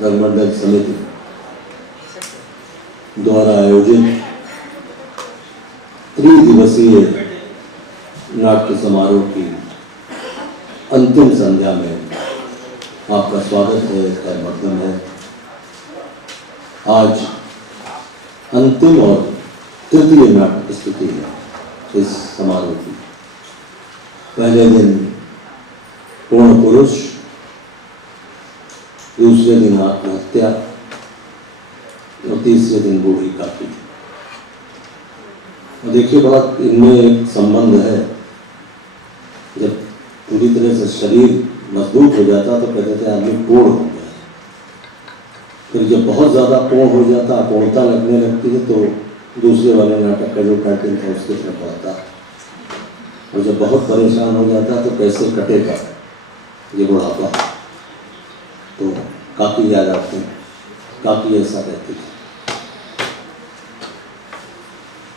रंगमंडल समिति द्वारा आयोजित त्रिदिवसीय नाट्य समारोह की अंतिम संध्या में आपका स्वागत है, करमर्दन है। आज अंतिम और तृतीय नाट्य प्रस्तुति है इस समारोह की। पहले दिन पूर्ण पुरुष, दूसरे दिन आत्महत्या और तीसरे दिन बूढ़ी काकी। और देखिए, बड़ा इनमें एक संबंध है। जब पूरी तरह से शरीर मजबूत हो जाता तो कहते थे आदमी पूर्ण हो गया। फिर जब बहुत ज़्यादा पूर्ण हो जाता, अपूर्णता लगने लगती है, तो दूसरे वाले नाटक का जो टाइटल था उसके तरफ बढ़ता। और जब बहुत परेशान हो जाता तो कैसे कटेगा ये बुढ़ापा, तो काकी याद आती है। काकी ऐसा कहती है।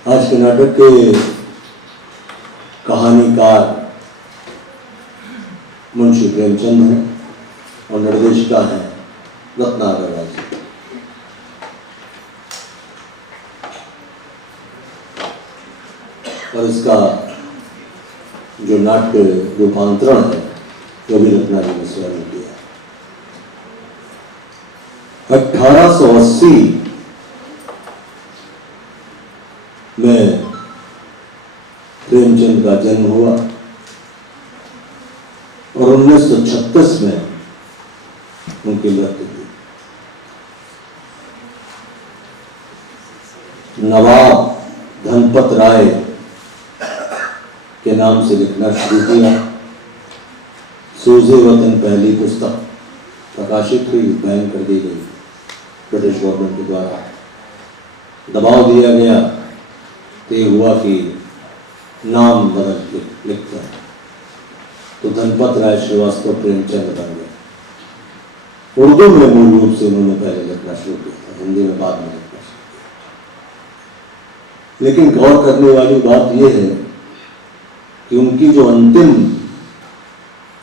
आज के नाटक के कहानीकार मुंशी प्रेमचंद हैं और निर्देशिका है रत्ना अग्रवाल जी। और इसका जो नाट्य रूपांतरण है वो भी रत्ना जी ने स्वयं किया। 1880 में प्रेमचंद का जन्म हुआ और 1936 में उनकी मृत्यु हुई। नवाब धनपत राय के नाम से लिखना शुरू किया। सूझे वतन पहली पुस्तक प्रकाशित हुई, बैन कर दी गई ब्रिटिश गवर्नमेंट के द्वारा। दबाव दिया गया तो ये हुआ कि नाम बदल के लिखते हैं, तो धनपत राय श्रीवास्तव प्रेमचंद बन गए। उर्दू में मूल रूप से उन्होंने पहले लिखना शुरू किया था, हिंदी में बाद में लिखना शुरू किया। लेकिन गौर करने वाली बात यह है कि उनकी जो अंतिम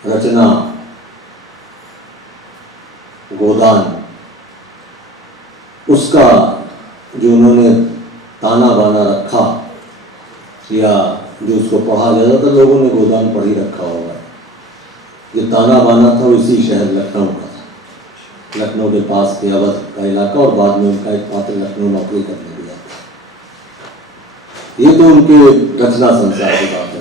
रचना गोदान, उसका जो उन्होंने ताना बाना रखा, या जो उसको पढ़ा ज़्यादातर लोगों ने गोदान पढ़ ही रखा होगा। जो ताना बाना था वो इसी शहर लखनऊ का था। लखनऊ के पास के अवध का इलाका, और बाद में उनका एक पात्र लखनऊ नौकरी करने गया था। ये तो उनके रचना संसार की बात है।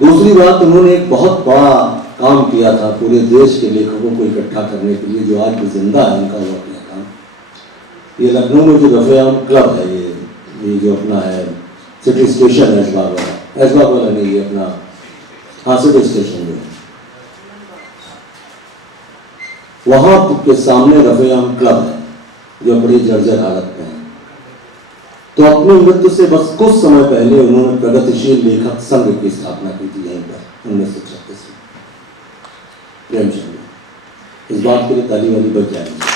दूसरी बात, उन्होंने एक बहुत बड़ा काम किया था पूरे देश के लेखकों को इकट्ठा करने के लिए, जो आज भी जिंदा है उनका वो किया काम। ये लखनऊ में जो रफ़ेआम क्लब है, ये जो अपना है सिटी स्टेशन है, ऐशबाग वाला नहीं, ये अपना हाँ सिटी स्टेशन में, वहां के सामने रफ़ेआम क्लब है जो बड़ी जर्जर हालत में है। तो अपनी मृत्यु से बस कुछ समय पहले उन्होंने प्रगतिशील लेखक संघ की स्थापना की थी यहीं पर 1936 में, प्रेमचंद। इस बात के लिए ताली वाली बच जाएंगे।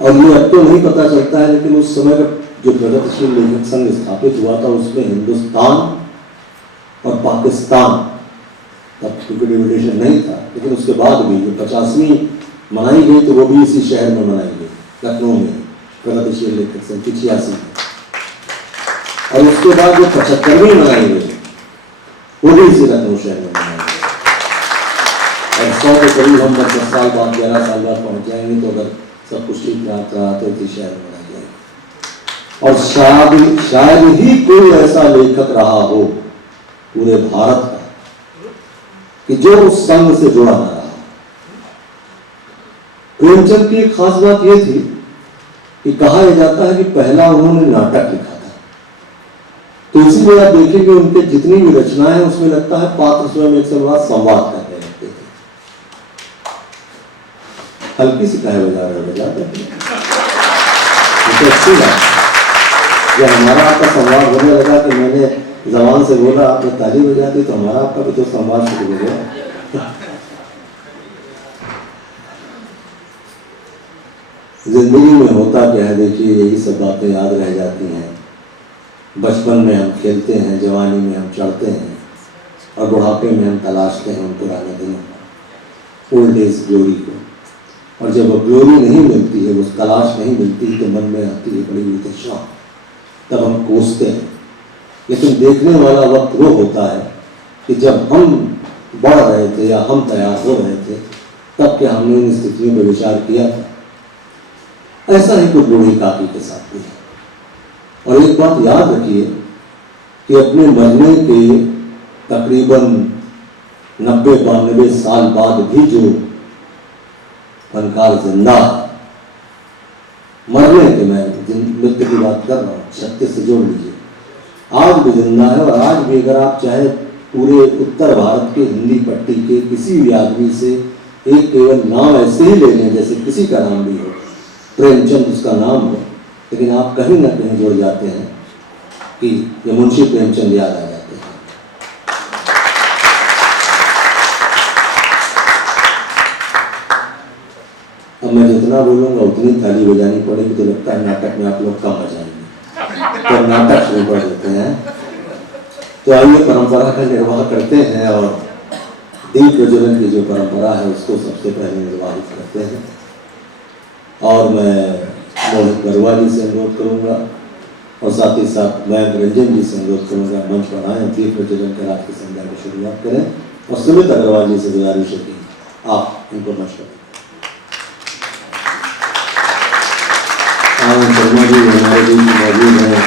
और ये अब तो नहीं पता चलता है, लेकिन उस समय का जो प्रगतिशील लेखक संघ स्थापित हुआ था उसमें हिंदुस्तान और पाकिस्तान, तब क्योंकि डिविडेशन नहीं था, लेकिन उसके बाद भी जो 50वीं मनाई गई तो वो भी इसी शहर में मनाई गई, लखनऊ में, प्रगतिशील लेखक संघ की 86 में। और उसके बाद जो 75वीं मनाई गई वो भी इसी लखनऊ शहर में मनाई गई। और 100 के करीब हम 10 साल बाद 11 साल बाद पहुंच जाएंगे, तो अगर सब कुछ ठीक रहा तो इसी शहर में मनाई जाएगी। और शायद ही कोई ऐसा लेखक रहा हो पूरे भारत का कि जो उस संघ से जुड़ा ना रहा। प्रेमचंद की एक खास बात यह थी कि कहा यह जाता है कि पहला उन्होंने नाटक लिखा था। तो इसीलिए आप देखेंगे उनके जितनी भी रचनाएं हैं उसमें लगता है पात्र स्वयं एक से संवाद करने लगते थे। हल्की सी कहे बजा रहे तो अच्छी बात। जब हमारा आपका संवाद होने लगा कि मैंने जबान से बोला, आपने ताली बजा दी, तो हमारा आपका भी तो संवाद शुरू हो गया। जिंदगी में होता क्या है, देखिए यही सब बातें याद रह जाती हैं। बचपन में हम खेलते हैं, जवानी में हम चढ़ते हैं, और बुढ़ापे में हम तलाशते हैं उन पुराने दिनों को, ओल्ड एज ग्लोरी को। और जब वो ग्लोरी नहीं मिलती है, वो तलाश नहीं मिलती, तो मन में आती है बड़ी वितृष्णा, तब हम कोसते हैं। लेकिन देखने वाला वक्त वो होता है कि जब हम बढ़ रहे थे या हम तैयार हो रहे थे, तब क्या हमने इन स्थितियों पर विचार किया था। ऐसा ही कुछ बूढ़ी काकी के साथ भी है। और एक बात याद रखिए कि अपने मरने के तकरीबन 90-92 साल बाद भी जो फनकार जिंदा है, मरने के, मैं मृत्यु की बात कर रहा हूँ, 36 से जोड़ लीजिए, आज भी जिंदा है। और आज भी अगर आप चाहे पूरे उत्तर भारत के हिंदी पट्टी के किसी भी आदमी से एक केवल नाम ऐसे ही ले लें, जैसे किसी का नाम भी हो, प्रेमचंद उसका नाम हो, लेकिन आप कहीं ना कहीं जुड़ जाते हैं कि ये मुंशी प्रेमचंद याद आ जाते हैं। अब मैं जितना बोलूंगा उतनी ताली बजानी पड़ेगी, तो लगता है नाटक में आप लोग कम बजाएंगे, तो नाटक शुरू कर देते हैं। तो आइए परंपरा का निर्वाह करते हैं, और दीप प्रज्वलन की जो परंपरा है उसको सबसे पहले निर्वाहित करते हैं। और मैं मोहित बरुआ जी से अनुरोध करूंगा, और साथ ही साथ मैं रंजन जी से अनुरोध करूंगा, मंच पर आए, दीप प्रज्वलन के रात की संध्या की शुरुआत करें। और सुमित अग्रवाल जी से गुजारिश है कि आप इनको मंच पर शर्मा जी हमारे बीच मौजूद हैं,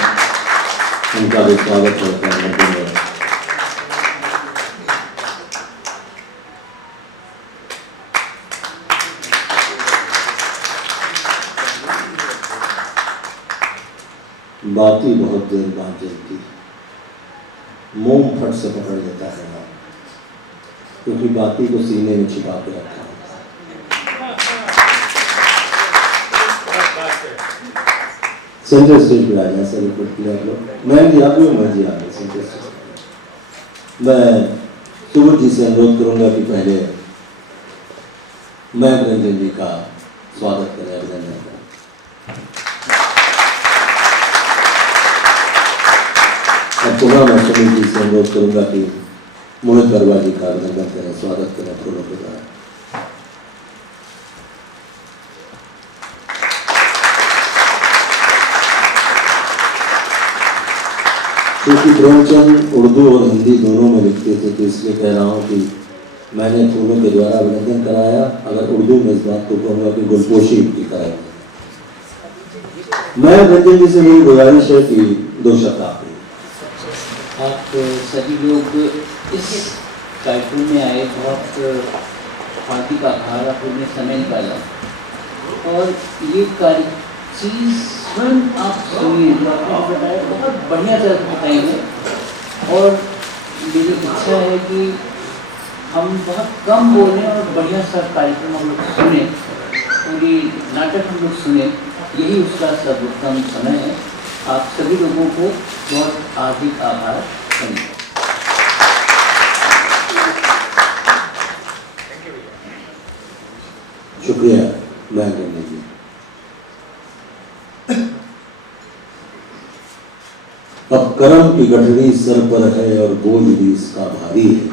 उनका भी स्वागत करता है। बाती बहुत देर बाद जलती, मोम फट से पकड़ लेता है ना, क्योंकि बाती को सीने में छिपा के रखा होता है। सेंट्रल स्टेज पे आ जाए सर, रिपोर्ट किया आप लोग। मैं जी आप भी, मैं जी आ गए सेंट्रल स्टेज। मैं सुबोध जी से अनुरोध करूंगा कि पहले मैं रंजन जी का स्वागत करें, अभिनंदन करें। और पुनः मैं सुमित जी से अनुरोध करूंगा कि मोहित बरुआ जी का अभिनंदन करें, स्वागत करें फूलों के द्वारा। क्योंकि प्रेमचंद उर्दू और हिंदी दोनों में लिखते थे, तो इसलिए कह रहा हूँ कि मैंने फूलों के द्वारा अभिनंदन कराया। अगर उर्दू में इस बात को कहूँगा कि गुलपोशी की कराएंगे। मैं रंजन जी से मेरी गुजारिश है कि 2 शब्द आप सभी लोग इस कार्यक्रम में आए, बहुत हार्दिक आभार, आपने समय निकाला। और ये चीज़ स्वयं आप सुनिए, जो आपने बताया बहुत बढ़िया तरह से बताई है। और मेरी इच्छा है कि हम बहुत कम बोलें और बढ़िया सा कार्यक्रम हम लोग सुने, पूरी नाटक हम लोग सुने, यही उसका सर्वोत्तम समय है। आप सभी लोगों को बहुत हार्दिक आभार। शुक्रिया मैं जी। अब कर्म की गठरी सर पर है और बोझ भी इसका भारी है।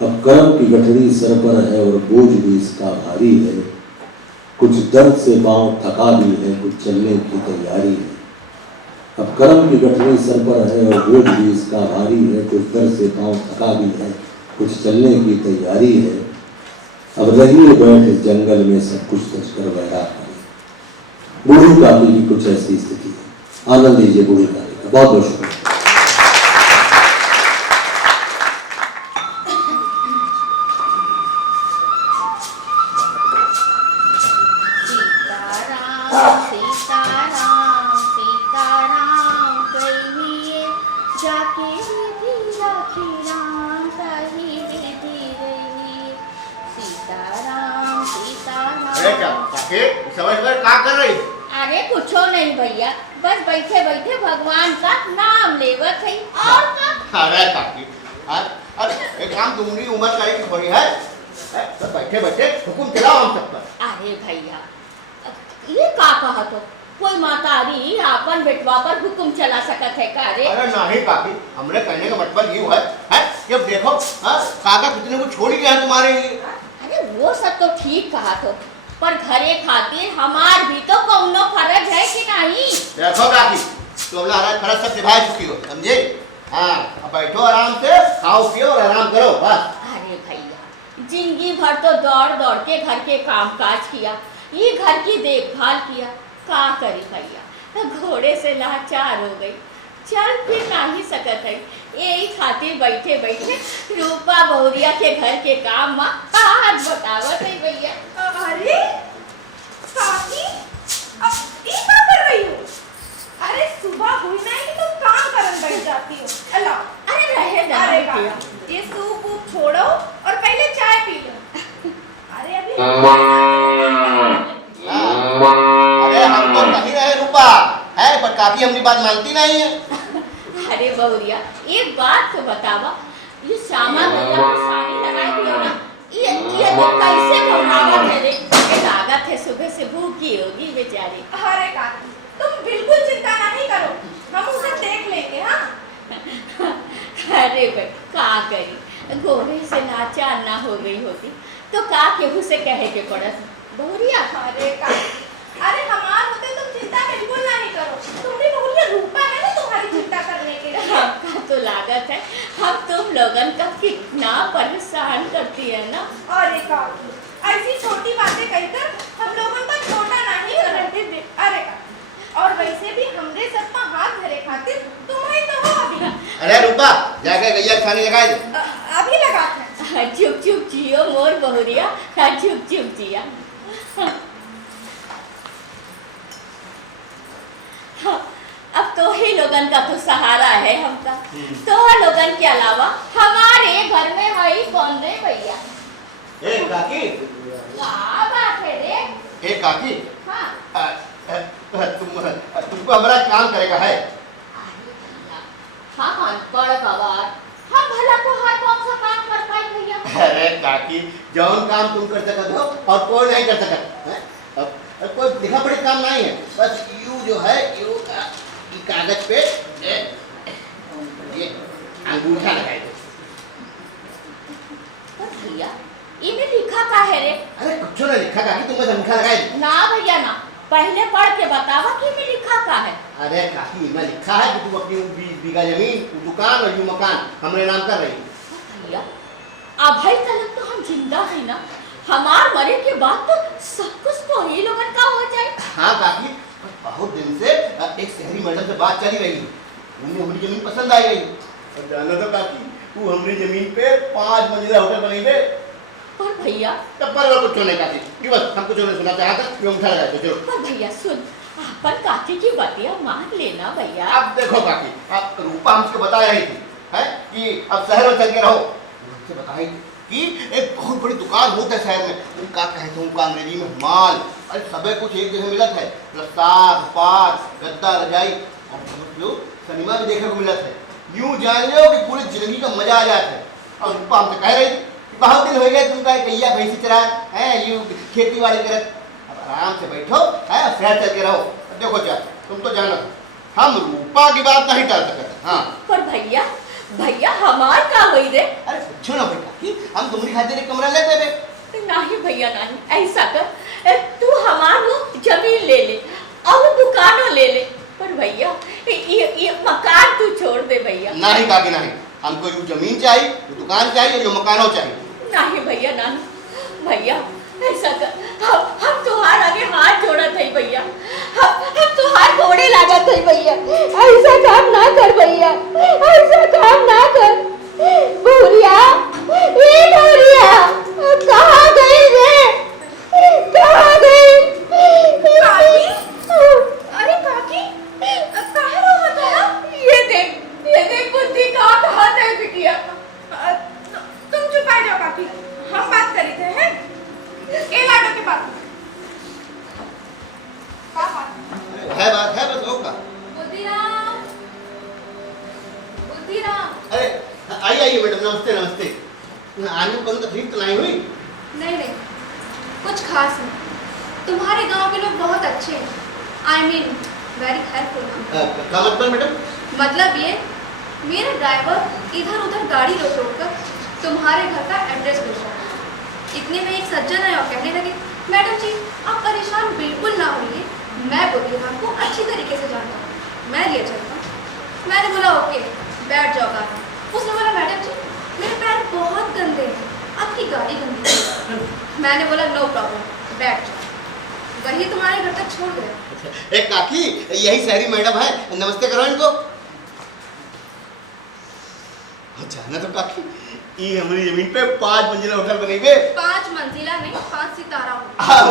अब कर्म की गठरी सर पर है और बोझ भी इसका भारी है। कुछ दर्द से पांव थका भी है, कुछ चलने की तैयारी है। अब कर्म की गठरी सर पर है और बोझ भी इसका भारी है। कुछ दर्द से पांव थका भी है, कुछ चलने की तैयारी है। अब रहिए बैठ इस जंगल में सब कुछ तजकर वैराग करे। बूढ़ी काकी की कुछ ऐसी स्थिति है। आनंद लीजिए बूढ़ी काकी का। बहुत बहुत शुक्रिया। अरे कुछ नहीं भैया, बस बैठे बैठे भगवान का नाम लेवत है और का। अरे काकी, अरे एक काम तुम्हारी उम्र का एक थोड़ी है, तो बैठे बैठे हुकुम चलाओ हम सब पर। अरे भैया ये का कहा तो कोई मातारी अपन बेटवा पर हुकुम चला सकत है का? रे अरे नहीं काकी, हमने कहने का मतलब ये है कि अब देखो हाँ काका कितने को छोड़ ही गया तुम्हारे लिए। अरे वो सब तो ठीक कहा तो, पर घरे खातिर हमार भी तो कौनो फर्ज है कि नहीं? देखो काकी तुम अपना फर्ज सब निभा चुकी हो, समझे? हाँ अब बैठो आराम से, खाओ पियो और आराम करो बस। अरे भैया, जिंदगी भर तो दौड़ दौड़ के घर के काम काज किया, ये घर की देखभाल किया, का करी भैया? तो घोड़े से लाचार हो गई, चल फिर ना ही सकत है। यही खातिर बैठे बैठे रूपा बहुरिया के घर के काम में हाथ बटावत है भैया। अरे काकी, अब ये क्या कर रही हो? अरे सुबह हुई नहीं कि तुम काम करन बैठ जाती हो। अल्लाह, अरे रहे ना अरे भैया। काकी, ये सूप वूप छोड़ो और पहले चाय पी लो। अरे अभी अरे हम तो कहीं रहे रूपा है, पर काकी अपनी बात मानती नहीं है। अरे बहुरिया, एक बात तो बतावा, ये श्यामा भैया को साड़ी लगाई हुई है ना, ये तो कैसे घबरावत है रे? ये लागत है सुबह से भूखी होगी बेचारी। अरे काकी, तुम बिल्कुल चिंता नहीं करो, हम उसे देख लेंगे। हाँ अरे भाई का करी, घोड़े से लाचार ना हो गई होती तो का केहू से कहे के पड़त बहुरिया। अरे काकी, अरे हमार होते तुम चिंता बिल्कुल नहीं करो। तुम्हारी बहुरिया रूपा है ना तुम्हारी चिंता करने के लिए। हमका तो लागत है हम तुम लोगन का कितना परेशान करती है ना। अरे काकी, ऐसी छोटी बातें कहकर हम लोगों को छोटा नहीं करते थे। अरे काकी, और वैसे भी हमरे सर पर हाथ धरे खातिर तुम ही तो हो अभी। अरे रूपा जाके गैया खाने लगाए दे। अभी लगाते हैं। चुप चुप जियो मोर बहुरिया, चुप चुप जिया। अब तो ही लोगन का तो सहारा है हमका, तो लोगन के अलावा हमारे घर में है ही कौन रे भैया? ए काकी, क्या बात है रे? ए काकी, हाँ तुमको हमारा काम करेगा है। हाँ हाँ बड़ कबार, हम भला को हर कौन सा काम कर पाए भैया? अरे काकी, जौन काम तुम कर सकते हो और कोई नहीं कर सकता है। अब कोई लिखा पढ़ी काम नहीं है, बस यू जो है यू कागज पे ये अंगूठा लगाए दो। भैया इन्हें लिखा का है रे? अरे कुछ नहीं लिखा काकी, तुम बस अंगूठा लगाए दो। ना भैया ना, पहले पढ़ के बतावा कि में लिखा का है। अरे काकी मैं लिखा है कि तुम अपनी बीघा जमीन, दुकान और यू मकान हमरे नाम कर रही हो। भैया अभी तक तो हम जिंदा है ना, हमार मरे के बाद तो सब कुछ तो ये लोगन का हो जाए। हाँ काकी, बहुत दिन से एक शहरी मैडम से बात चली रही है, उन्हें हमारी जमीन पसंद आई गई। और जाना तो काकी, वो हमारी जमीन पे 5 मंजिला होटल बनी थे। पर भैया, तब पर कुछ नहीं काकी, कि बस हम कुछ नहीं सुना चाहता, ये उठा लगा दो चलो। पर भैया सुन, अपन काकी की बातियां मान लेना भैया। अब देखो काकी, अब रूपा हमसे बता रही थी है कि अब शहर में चल के रहो, हमसे बताई थी कि एक बहुत बड़ी दुकान होता है शहर में, उनका कहते हैं उनका अंग्रेजी में माल, अरे सबे कुछ एक जगह मिलत है, साग पात गद्दा रजाई और लोग सिनेमा भी देखने को मिलत है। यूं जान लो कि पूरी जिंदगी का मजा आ जाता है। और रूपा हमसे कह रही थी कि बहुत दिन हो गए तुमका गैया भैंसी चरा है, यूं खेती बाड़ी करत, अब आराम से बैठो है शहर चल के रहो। देखो क्या तुम तो जानो हम रूपा की बात नहीं टाल सकते। हाँ पर भैया, भैया हमार का होई रे? अरे पूछो ना बेटा कि हम तुम्हारी खातिर एक कमरा ले देवे। नहीं भैया नहीं, ऐसा कर तू हमारू जमीन ले ले और दुकानों ले ले, पर भैया ये मकान तू छोड़ दे भैया। नहीं काकी नहीं, हमको ये जमीन चाहिए, ये दुकान चाहिए, ये मकानों चाहिए। नहीं भैया नहीं, भैया ऐसा कर हम तुहार आगे हाथ जोड़त है भैया, हम तुहार घोड़े लागत है भैया, ऐसा काम ना कर भैया, ऐसा काम ना कर। भूरिया, ये भूरिया कहाँ गई रे? कहाँ गई? काकी, अरे काकी, कहाँ रोवत हो ना? ये देख बुद्धि का हाथ है बिटिया। तुम चुप आ जाओ काकी, हम बात करी थे हैं? ए लाडो के पास क्या बात है बात है बस होगा। बुद्धिराम, बुद्धिराम। अरे आइए आइए मैडम, नमस्ते नमस्ते। आने को तकलीफ तो नहीं हुई? नहीं नहीं, कुछ खास नहीं। तुम्हारे गांव के लोग बहुत अच्छे हैं, आई मीन वेरी हेल्पफुल। क्या मतलब मैडम? मतलब ये मेरा ड्राइवर इधर उधर गाड़ी रोक रोक कर तुम्हारे घर का एड्रेस पूछ रहा है। इतने में एक सज्जन आए और कहने लगे, मैडम जी आप परेशान बिल्कुल ना होइए, मैं बुद्धिमान को अच्छी तरीके से जानता हूँ, मैं लिए चलता हूँ। मैंने बोला ओके बैठ जाओ कार में। उसने बोला मैडम जी मेरे पैर बहुत गंदे हैं, आपकी गाड़ी गंदी है। मैंने बोला नो प्रॉब्लम बैठ जाओ। वही तुम्हारे घर तक छोड़ गया। एक काकी यही शहरी मैडम है, नमस्ते करो इनको। जाना तो काकी ये हमारी जमीन पे 5 मंजिला होटल बनेंगे। 5 मंजिला नहीं 5 सितारा हो।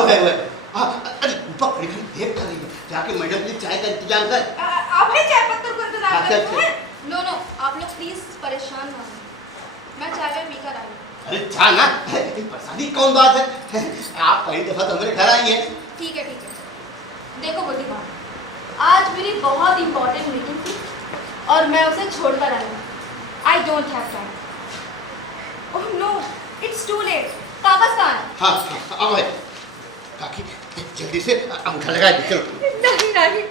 अरे ऊपर खड़ी खड़ी देख कर रही है, जाके मैडम के लिए चाय का इंतजाम कर। अभी चाय पत्तों को इंतजार करते हैं। नो नो आप लोग प्लीज परेशान ना हो, मैं चाय में पीकर आई। अरे जाना, परेशानी कौन बात है, आप पहली दफा तो हमारे घर आई हैं। ठीक है देखो बुद्धिमान, आज मेरी बहुत इंपॉर्टेंट मीटिंग थी और मैं उसे छोड़कर आई हूँ। I don't have time. Oh no it's too late. कागज़ हाँ आओ काकी जल्दी से अंगूठा लगा दे चलो। नहीं नहीं,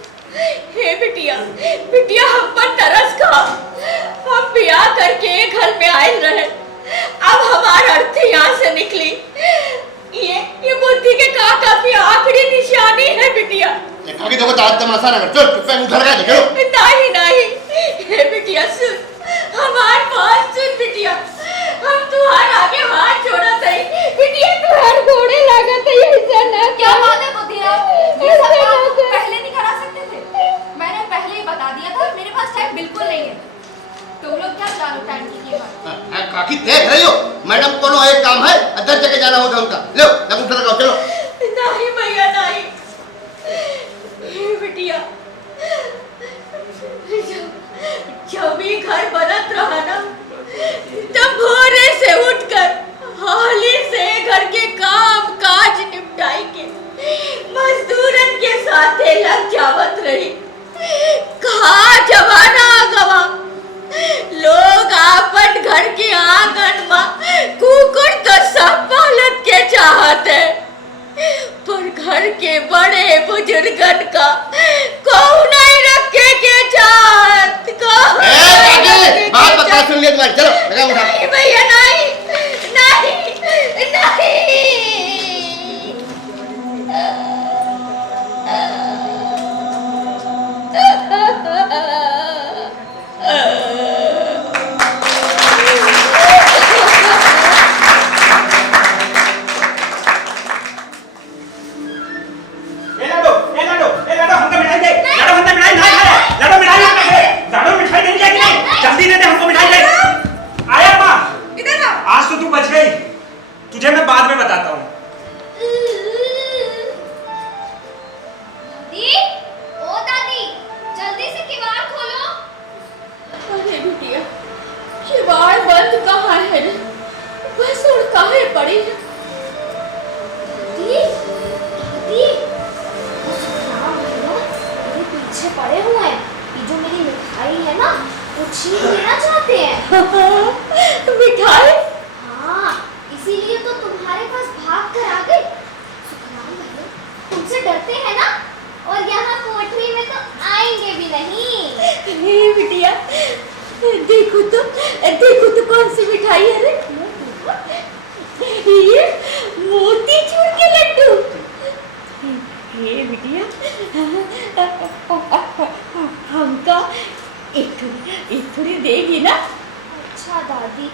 हे बिटिया बिटिया हम पर तरस खा, हम ब्याह करके घर में आए रहे, अब हमारी अर्थी यहाँ से निकली। ये बुद्धि के काका की आखिरी निशानी है बिटिया। काकी देखो ताज तमाशा ना कर, चल चुप अंगूठा लगा दे चलो। नहीं नहीं, हे बिटिया सुन, हमार बात सुन बिटिया, हम तुम्हारे आगे हाथ जोड़ा थे बिटिया, तुम्हारे घोड़े लगा थे, ऐसा ना क्या बात है बुद्धिराम, ये सब बात पहले नहीं करा सकते थे? मैंने पहले ही बता दिया था मेरे पास टाइम बिल्कुल नहीं है। तुम लोग क्या जानो टाइम की ये बात। काकी देख रही हो मैडम कोनो एक काम है, अंदर जगह जाना होगा उनका। लो अंगूठा लगाओ चलो। नहीं भैया नहीं, बिटिया जब भी घर बनत रहा ना, तब भोरे से उठकर हाली से घर के काम काज निपटाई के मजदूरन के साथे लग जावत रही। कहा जमाना गवा, लोग आपन घर के आंगन में कुकुर तो सब पालत के चाहते, पर घर के बड़े बुजुर्गन का कौन नहीं रखे के चाहत। बात बता सुन लिया तुम्हारी, चलो लगा उठा। नहीं भैया नहीं नहीं नहीं। तुझे मैं बाद में बताता हूँ। दादी जल्दी से किवाड़ खोलो। अरे बिटिया किवाड़ बंद कहाँ है रे, बस और काहे पड़ी है। दादी मेरे पीछे पड़े हुए हैं, ये जो मेरी मिठाई है ना वो छीन लेना चाहते हैं। मिठाई? हाँ इसीलिए तो तुम्हारे पास भाग कर आ गई। तुमसे डरते हैं ना, और यहाँ कोठरी में तो आएंगे भी नहीं। हे बिटिया देखो तो कौन सी मिठाई है रे, ये मोतीचूर के लड्डू। हे बिटिया हमका एक थोड़ी देगी ना। अच्छा दादी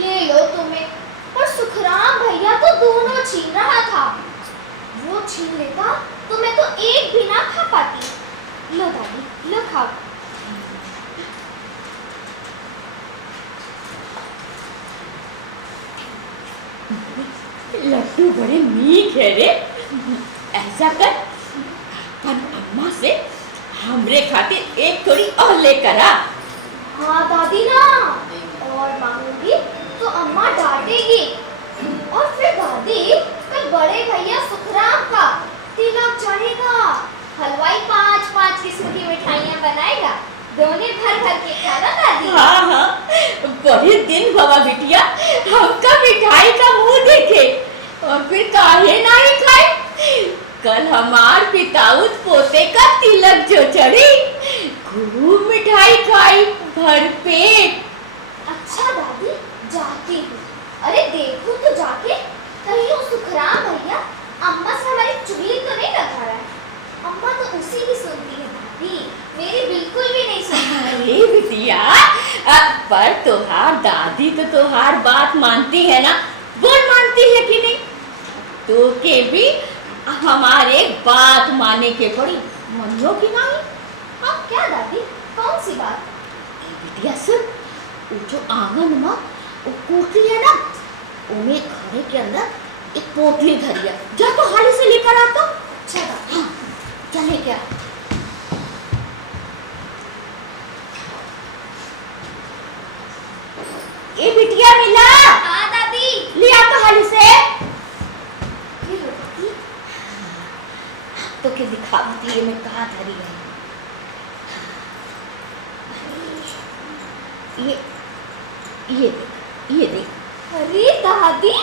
ले लो तुम्हें, पर सुखराम भैया तो दोनों छीन रहा था, वो छीन लेता तो मैं तो एक भी ना खा पाती। लो दादी लो खाओ। लड्डू बड़े मीठ है रे, ऐसा कर अपन अम्मा से हमरे खातिर एक थोड़ी और लेकर आ। हाँ दादी ना, और मांगूंगी तो अम्मा डांटेगी, और फिर दादी कल बड़े भैया सुखराम का तिलक चढ़ेगा, हलवाई 5-5 किस्म की मिठाइयाँ बनाएगा, दोनों भर भर के खाना दादी। हाँ बड़े दिन बाबा बिटिया हमका मिठाई का मुंह देखे, और फिर काहे नहीं खाए। कल हमार पिताउत पोते का तिलक जो चढ़ी, खूब मिठाई खाई, भरपेट। अच्छा दादी, जाती हूँ। अरे देखो तो जाके, कहीं वो सुखराम भैया अम्मा से हमारी चुगली तो नहीं लगा रहा है। अम्मा तो उसी की सुनती है दादी, मेरी बिल्कुल भी नहीं सुनती। अरे बिटिया, पर तुहार दादी तो तुहार बात मानती है ना? बोल मानती है कि नहीं? तो के भी हमारे बात माने के पड़ी, मनियो की नहीं? हाँ क्या दादी, कौन सी बात? बिटिया सुन, वो जो आंगन में वो कोठरी है ना, उन्हें घरे के अंदर एक पोटली धरी है, जा तो हाली से लेकर आता। अच्छा दादी। हाँ, चले क्या? ए बिटिया मिला। हाँ दादी। लिया तो हाली से। ये लो दादी। तो के दिखाती है मैं कहाँ धरी है। ये देख, ये देख। अरे दादी,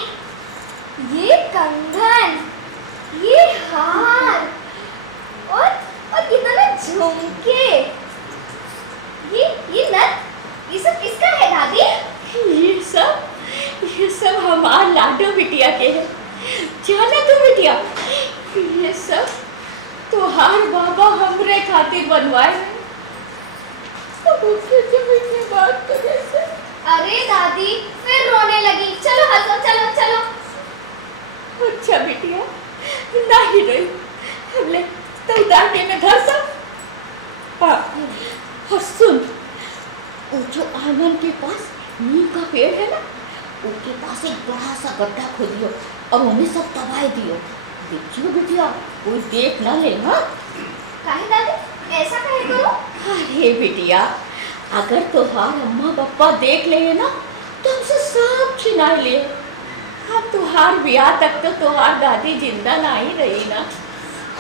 ये कंगन, ये हार और कितना झुमके, ये नथ, ये सब किसका है दादी? ये सब हमार लाडो बिटिया के है। जाना तू बिटिया, ये सब तुहार बाबा हमरे खातिर बनवाए हैं। अब उससे जब इतनी बात तो कैसे? अरे दादी, फिर रोने लगी। चलो हंसो, चलो चलो। अच्छा बिटिया, नहीं रही, हमले तो उतारने में घर सब। हाँ, और सुन, वो जो आंगन के पास नीम का पेड़ है ना, उसके पास एक बड़ा सा गड्ढा खोदियो और उन्हें सब दबाई दियो। देखियो बिटिया, कोई देख ना ले। हाँ काहे दादी, ऐसा कहे करो? अरे बिटिया, अगर तुहार अम्मा पापा देख ले ना तो हमसे सब छिनाई ले। हम तुहार ब्याह तक तो तुहार दादी जिंदा नहीं रही ना।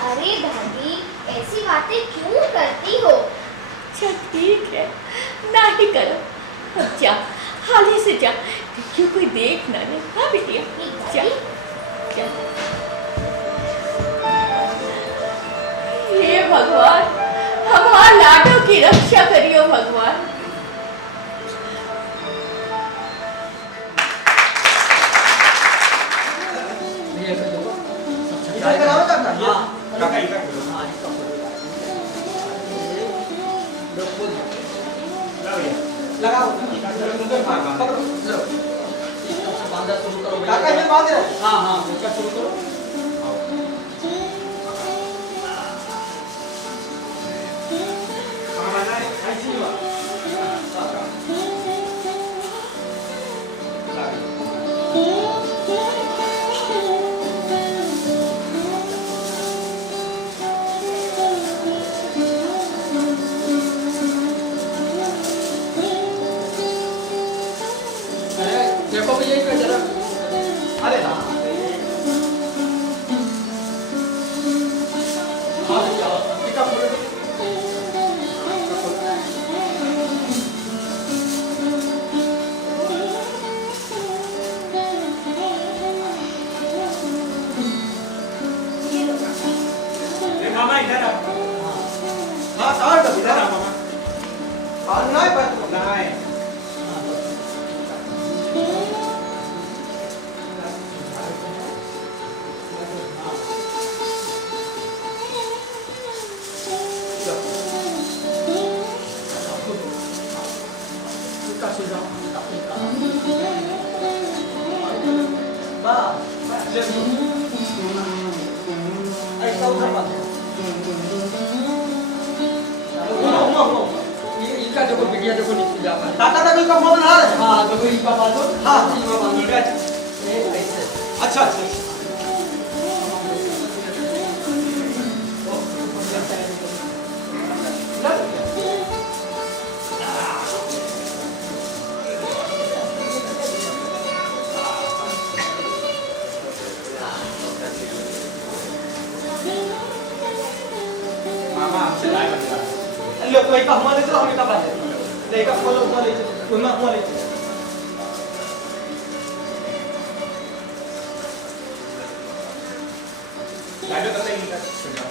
अरे दादी, ऐसी बातें क्यों करती हो? अच्छा ठीक है, नहीं करो। अब जा, हाली से जा, देखियो कोई देख ना ले। हाँ बिटिया, जा जा। हे भगवान, हमारे लाडो की रक्षा करियो भगवान। काका इधर लगाओ पकड़ो लो बांधा शुरू करो काका ये बांध रहे हां हां इसका शुरू करो हां बना है ऐसी बात देखो भैया इसका जरा अरे हाँ पिकअप मामा इधर आओ हाँ सार इधर आओ मामा और नहीं पर नहीं अच्छा मामा हमसे लाए बता लो कोई का हमारे तो हमें का बात है देखा फॉलो कॉलेज कुमा कॉलेज लाडो तो नहीं कर सकता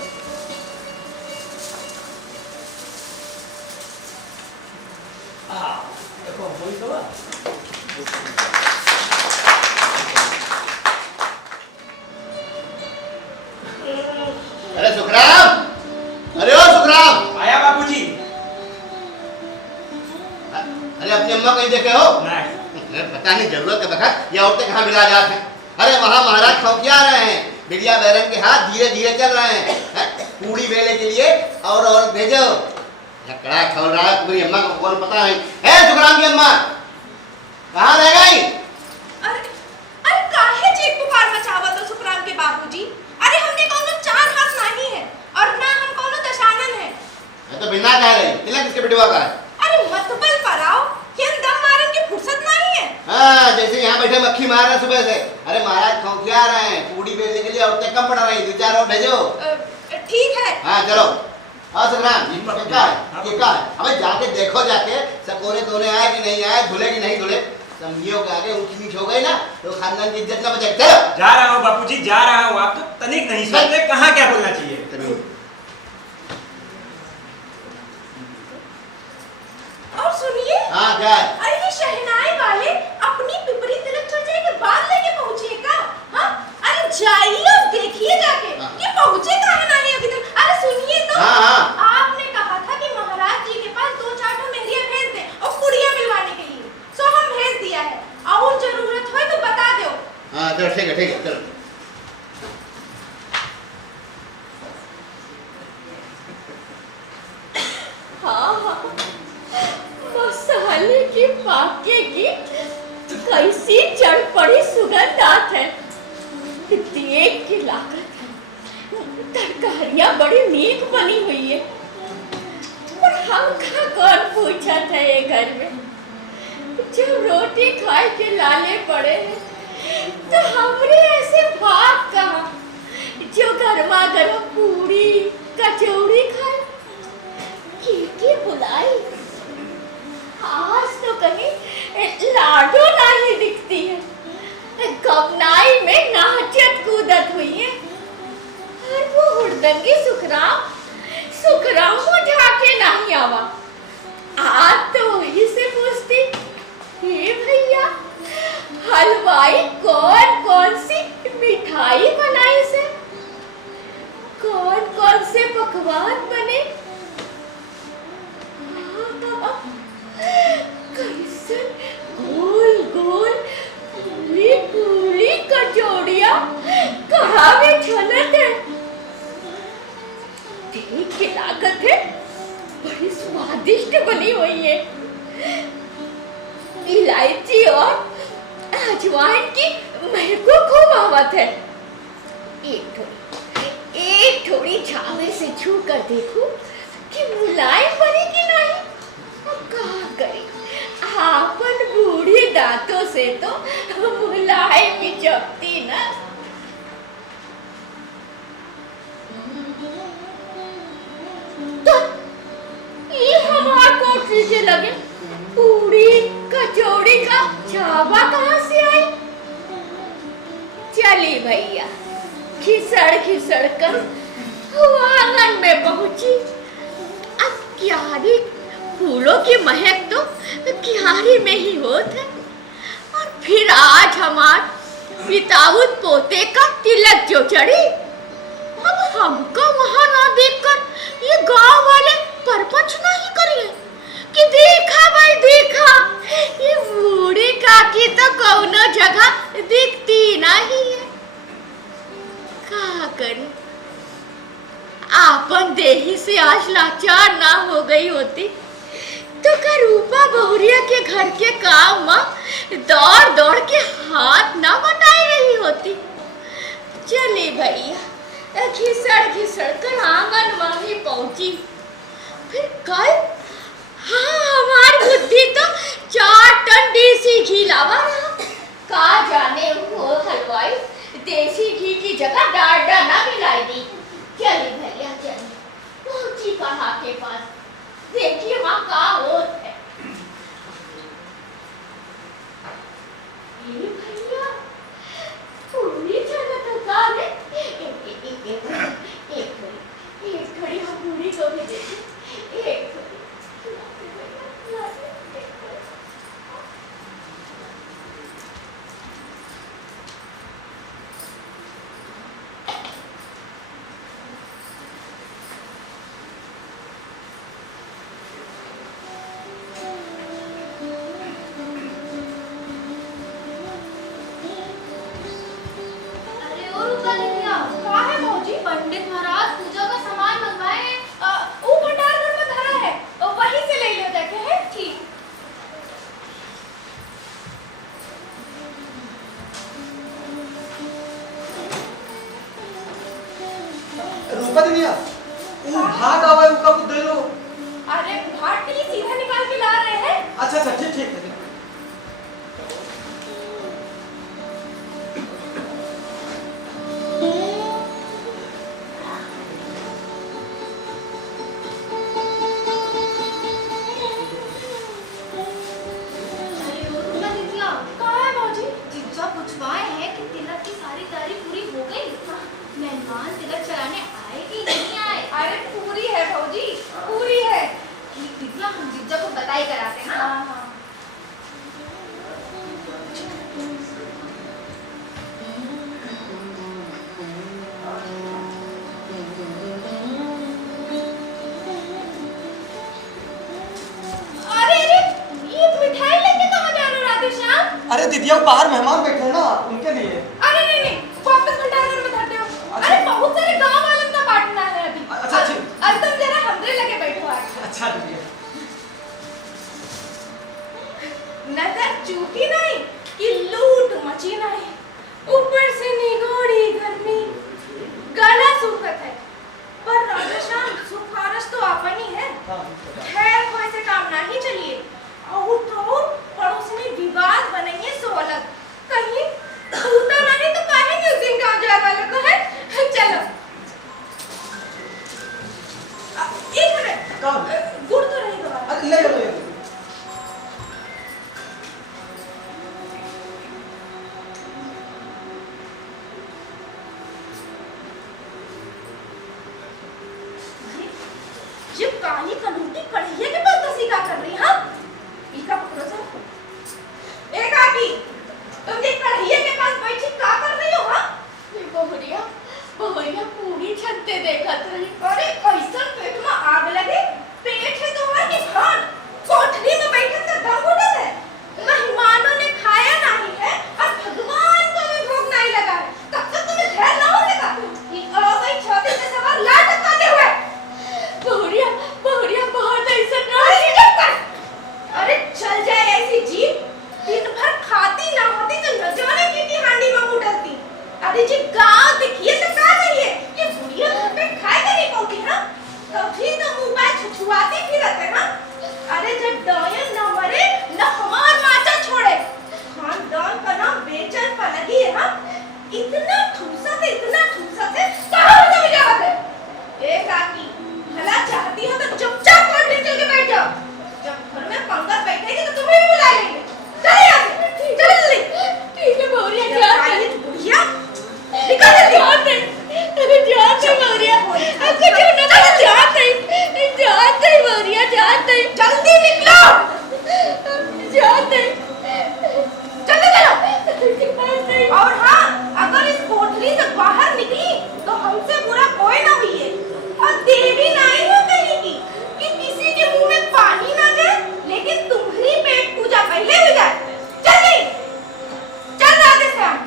आ पता नहीं जरूरत के वक्त ये औरतें कहाँ मिला जाते हैं। अरे वहाँ महाराज खौफिया रहे हैं, बिटिया बैरन के हाथ धीरे धीरे चल रहे हैं, पूड़ी बेले के लिए और भेजो। लकड़ा खोल रहा है तुम्हारी अम्मा को कौन पता है सुखराम की अम्मा कहाँ रह गई? अरे अरे काहे चीख पुकार मचावा तो सुखराम के बाबूजी? अरे हमने कौनो चार हाथ नहीं है और ना हम कौनो दशानन है। मैं तो बिना कह रही तिलक किसके बिटवा का है? अरे मतबल पर आओ, ये दम मारन की फुर्सत नहीं है। हाँ जैसे यहाँ बैठे मक्खी मार रहे सुबह से। अरे महाराज खौफिया रहे हैं, पूड़ी बेलने के लिए औरतें कम पड़ रही, 2-4 और भेजो। ठीक है। हाँ चलो। हाँ सुखराम क्या है? अबे जाके देखो, जाके सब कोने कोने आए कि नहीं आए, धुले कि नहीं धुले। समझियो के आगे ऊंच नीच हो गई ना तो खानदान की इज्जत ना बचे। चलो जा रहा हूँ बापूजी, जा रहा हूँ। आप तो तनिक नहीं सोचते कहाँ क्या बोलना चाहिए। और सुनिए। हाँ क्या है? अरे ये शहनाई वाले अपनी पिपरी तिलक चर्चा के बाद लेके पहुंचे का? हाँ अरे जाइए और देखिए जाके कि पहुंचे कहाँ नहीं अभी तक। अरे सुनिए तो। हाँ। आपने कहा था कि महाराज जी के पास 2-4 तो मेहरिया भेज दे और कुड़िया मिलवाने के लिए, सो हम भेज दिया है। और जरूरत हो तो बता दो। हाँ चलो ठीक है चलो। हाँ मसाले की पाकेगी कैसी चढ़ पड़ी सुगंध आत है, देख के लागत है तरकारियां बड़ी नीक बनी हुई है। और हम का कौन पूछा था ये घर में, जब रोटी खाए के लाले पड़े हैं तो हमरे ऐसे भाग कहाँ जो गर्मा गर्म पूरी कचौड़ी खाए। की बुलाई आज तो कहीं लाडो नहीं दिखती है, कबनाई में नाचत कूदत हुई है। और वो हुड़दंगी सुखराम उठा के नहीं आवा। आज तो वही से पूछती, हे भैया हलवाई कौन सी मिठाई बनाई से, कौन से पकवान बने, कैसन गोल गोल पूरी कचौड़ियां कहाँ में छलत है, देख के लागत है बड़ी स्वादिष्ट बनी हुई है। इलायची और अजवाइन की महको खूब आवत है। एक थोड़ी छावे से छू कर देखूं कि मुलायम बनी कि नहीं। अब कहा करी, आपन बूढ़ी दांतों से तो मुलायम ही चपती ना। तो ये हमार कोठरी से लगे पूरी कचौड़ी का छावा कहाँ से आई? चली भैया खिसड़ कर आंगन में पहुंची। अब क्यारी फूलों की महक तो क्यारी में ही होत है। और फिर आज हमार पिताउत पोते का तिलक जो चढ़ी, अब हमको वहां ना देखकर ये गांव वाले परपंच नहीं करिए कि देखा भाई देखा, ये बूढ़ी काकी तो कौनो जगह दिखती नहीं है। क्या करे, आपन देही से आज लाचार ना हो गई होती तो करूपा बहुरिया के घर के काम में दौड़ के हाथ ना बटाई रही होती। चली भैया घिसड़ कर आंगन में ही पहुंची। फिर कल हाँ हमार बुद्धि तो 4 टन देसी घी लावा रहा। का जाने वो हलवाई देसी घी की जगह डालडा ना मिलाई दी। चली भैया चली पहुंची कहा के पास, देखिए वहां का होत है। ये भैया पूरी जगह तो का है। एक थोड़ी हम पूरी को भी देखिए, एक पंडित महाराज पूजा का सामान मंगवाए हैं। वो भंडार घर में धरा है, तो वहीं से ले लो जाके है। ठीक। रूपा दीदी वो भाग आवा है, उसका कुछ दे दो। अरे भाट नहीं, सीधा निकाल के ला रहे हैं। अच्छा अच्छा ठीक ठीक है। रूपा दीदिया, कहाँ है भौजी? जीजा पूछवाए हैं कि तिलक की सारी तैयारी पूरी हो गई। मेहमान तिलक चढ़ाने आए कि नहीं आए? अरे पूरी है भौजी, पूरी है। ठीक दीदिया, हम जीजा को बताई कराते हैं। हाँ हाँ। अरे अरे, ये मिठाई लेके कहाँ जा रहे हो राधे श्याम? अरे दीदिया वो बाहर मेहमान बैठे हैं ना, उनके लिए। अरे नहीं नहीं, वापस भंडार घर में धरते हो। अरे बहुत सारे गांव वालों का बांटना है अभी। अच्छा, अच्छा। अरे तुम जरा हमरे लगे बैठो आके। अच्छा दीदिया। नजर चूकी नहीं कि लूट मची नहीं, ऊपर से निगोड़ी गर्मी, गला सूखत है। पर राजा श्याम सुखारस तो अपन ही है। खैर कोई से काम नहीं चलिए, और तो पड़ोस में विवाद बनाइए सो अलग। कहीं होता नहीं तो कहेंगे उस दिन गाँव जाए वाले को है। चलो एक मिनट, गुड़ तो नहीं दो। अरे ले लो ले लो। ये काली कलूटी कढ़ैया के पास तो सीखा कर रही। हाँ इका पकड़ो सर। एक आकी, तुम ये कढ़ैया के पास बैठी का कर रही हो? हाँ बहुरिया बहुरिया पूरी छत्ते देखत रही। अरे कैसा पेट में आग लगे, पेट है तुम्हारी खान, कोठरी में बैठे तो दम उठत है। मेहमानों ने खाया नहीं है और भगवान को भी भूख नहीं लगा है, तब तक तुम्हें ध्यान ना होगा कि गई छाती से सवार लाट टपकाते हुए। बहुरिया बहुरिया बहुत ऐसा नहीं करता। अरे चल जाए ऐसी जीभ, दिन भर खाती ना होती तो न जाने की हांडी में मुंह डालती। अरे जी गाँव दिखिए तो कहा करिए, ये बुढ़िया घर पे खाए के नहीं पौती। हाँ कभी तो मुंह पे छुछुआती फिरते। हाँ अरे जब डायन न मरे न हमार माचा छोड़े, खानदान का नाम बेचैन पलगी है। हाँ इतना ठूसा से कहाँ से जावत है। एक आकी भला चाहती हो तो चुपचाप कोठरी चल के बैठ जाओ। जब घर में पंकज बैठेगी तो तुम्हें भी बुला लेंगे। चल यहाँ से, चल जल्दी। ठीक है बहुरिया, जा बुढ़िया निकल जल्दी। अरे जाते बहुरिया, आपको क्यों ना जाते बहुरिया, जाते जल्दी निकलो, जाते चलो चलो। और हाँ अगर इस कोठरी से बाहर निकली तो हमसे बुरा कोई ना हुई है, और देवी नहीं हो कहेगी कि किसी के मुंह में पानी ना जाए, लेकिन तुम्हारी पेट पूजा पहले हो जाए। जल्दी चल राधे श्याम।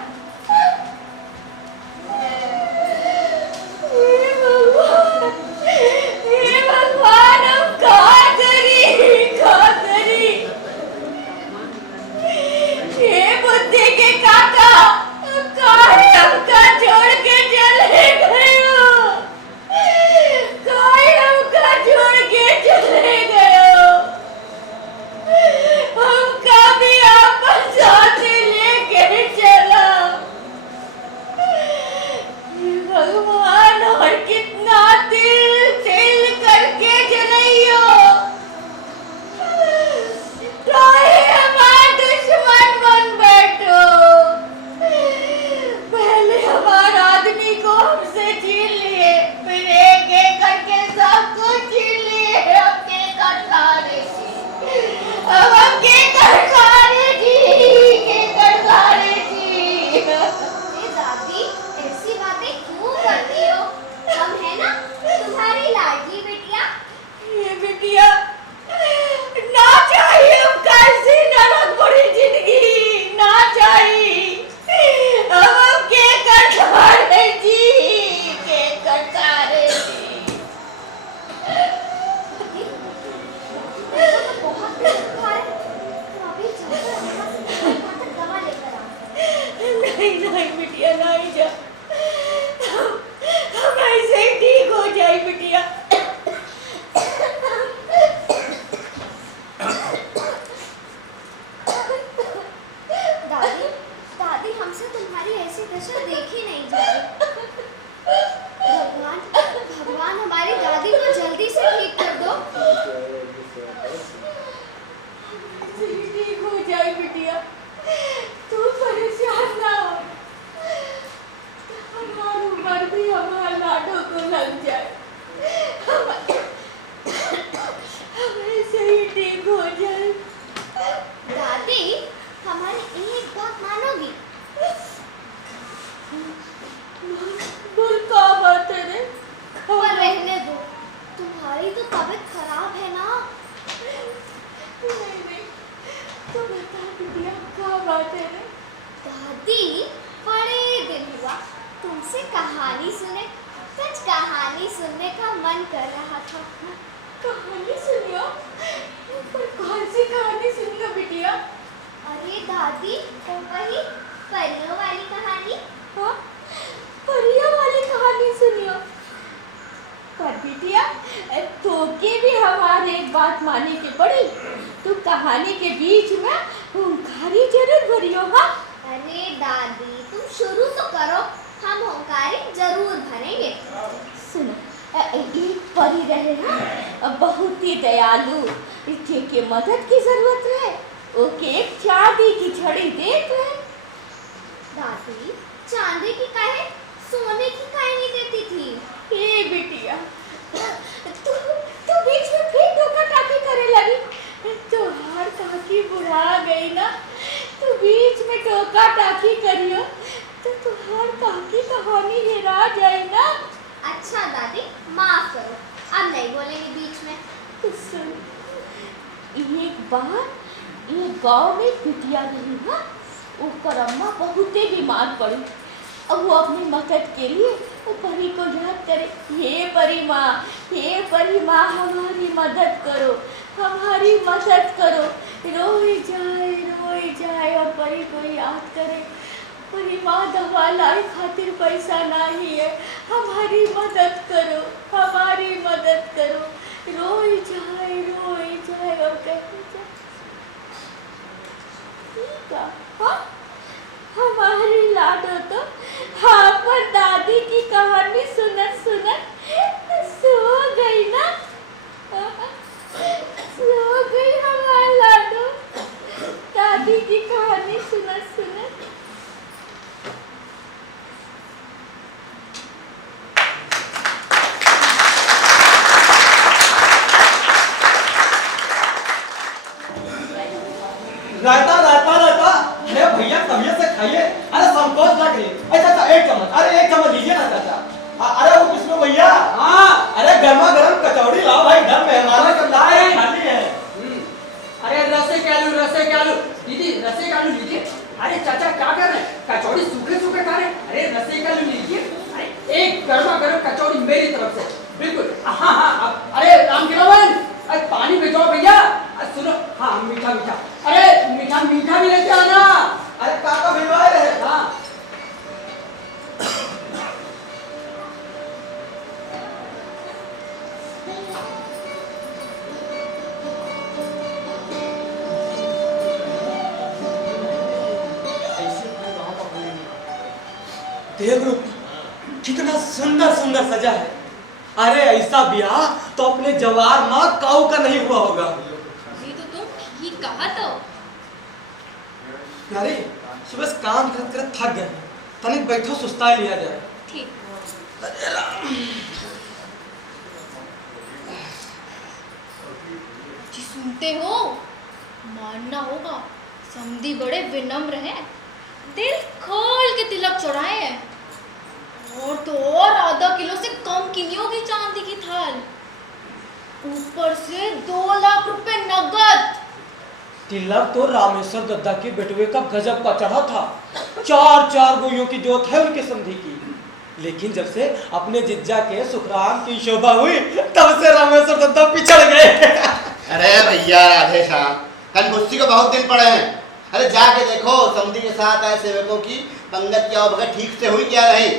हे भगवान हम क्या करी। हे बुद्धि के काका, काहे हमका छोड़ के चले गए हो, काहे हमका छोड़ के चले गए हो। हमका भी आपन साथ लेके चला। भगवान और कितना तिल करके चलइयो, काहे हमार दुश्मन बन बैठो। पहले हमार आदमी को हमसे छीन लिए, फिर एक एक करके सबको छीन लिए। अब के कर खा रहे जी, अब हम के कर खा रहे जी, के कर खा रहे जी। दादी ऐसी बातें क्यों करती हो? हम है ना तुम्हारी लाडली बिटिया। ये बिटिया ना चाहिए, हम कैसी नरक बुरी जिंदगी ना चाहिए। अब हम के कर खा रहे जी, के कर खा नहीं बिटिया नहीं जा, हम ऐसे ही ठीक हो जाए बिटिया। दादी दादी हमसे तुम्हारी ऐसी दशा देखी नहीं जा रही। भगवान भगवान हमारी दादी को जल्दी से ठीक कर दो। ठीक हो जाए बिटिया, तू परेशान ना हो, हमारी उम्र भी हमारे लाडो को लग जाए, हम ऐसे ही ठीक हो जाए। दादी हमारी एक बात मानोगी? बोल का बात है रे? पर रहने दो, तुम्हारी तो तबीयत खराब है ना। नहीं, तो बता बिटिया क्या बात है रे? दादी बड़े दिन हुआ तुमसे कहानी सुने, कुछ कहानी सुनने का मन कर रहा था। कहानी सुनियो? पर कौन सी कहानी सुनियो बिटिया? अरे दादी वही परियों वाली कहानी। हाँ, परियों वाली कहानी सुनियो। पर बिटिया तो के भी हमारे एक बात माने के पड़ी, तू कहानी के बीच में हुंकारी जरूर भरियो। हाँ अरे दादी तुम शुरू तो करो, हम होंकारी जरूर भरेंगे। सुनो, एक परी रहे हाँ, बहुत ही दयालु, के मदद की जरूरत है, ओके एक चांदी की छड़ी देते हैं। दादी चांदी की काहे, सोने की काहे नहीं देती थी? हे बिटिया, तू बीच में फिर धोखा टाकी करे लगी। तोहार काकी बुढ़ा गई ना, तू बीच में धोखा टाकी करियो तो तुहार काकी कहानी हेरा जाए ना। अच्छा दादी माफ करो, अब नहीं बोलेंगे बीच में। तो सुन, एक बार ये गांव में बिटिया रही ना, ऊपर अम्मा बहुते बीमार पड़ी, अब वो अपनी मदद के लिए वो परी को याद करे, हे परी माँ हमारी मदद करो, हमारी मदद करो। रोई जाए और परी को याद करे, परी माँ दवा लाई खातिर पैसा नहीं है, हमारी मदद करो, हमारी मदद करो। रोई जाए और कहती जाए ठीक है। हाँ, हमारी लाडो तो हाँ पर दादी की कहानी सुनत सो गई ना, सो गई हमारी लाडो दादी की कहानी सुनत। रायता अरे भैया तबीयत से खाइए, अरे संकोच ना करिए। अच्छा एक चम्मच, अरे एक चम्मच लीजिए ना चाचा। अरे वो किसमें भैया? हाँ अरे गर्मा गर्म कचौड़ी लाओ भाई, घर मेहमान खाली है। अरे रसे के आलू दीदी, रसे के आलू लीजिए। अरे चाचा क्या कर रहे हैं, कचौड़ी सूखे खा रहे हैं। अरे रसे के आलू लीजिए, अरे एक गर्मा गर्म कचौड़ी मेरी तरफ से बिल्कुल। हाँ अरे राम गिरावन, अरे पानी भिजवाओ भैया। सुनो हाँ मीठा अरे मीठा भी लेके आना। अरे काका भिजवाए रहे। हाँ देख रूप कितना सुंदर सजा है। अरे ऐसा ब्याह तो अपने जवार माँ काऊ का नहीं हुआ होगा। ये तो तुम ठीक कहा तो। अरे सुबह से काम कर थक गए, तनिक बैठो सुस्ता लिया जाए। ठीक। जी सुनते हो, मानना होगा समधी बड़े विनम्र हैं, दिल खोल के तिलक चढ़ाए हैं, और तो और आधा किलो से कम की नहीं होगी चांदी की थाल, ऊपर से 2 लाख रुपए नगद। तिलक तो रामेश्वर दद्दा के बेटवे का गजब का चढ़ा था, 4 गोइयों की जोत है उनके संधि की। लेकिन जब से अपने जिज्जा के सुखराम की शोभा हुई, तब से रामेश्वर दद्दा पिछड़ गए। अरे भैया राधे श्याम, कल गुस्सी को बहुत दिन पड़े हैं। अरे जाके देखो समधी के साथ आए सेवकों की पंगत क्या बगैर ठीक से हुई क्या नहीं।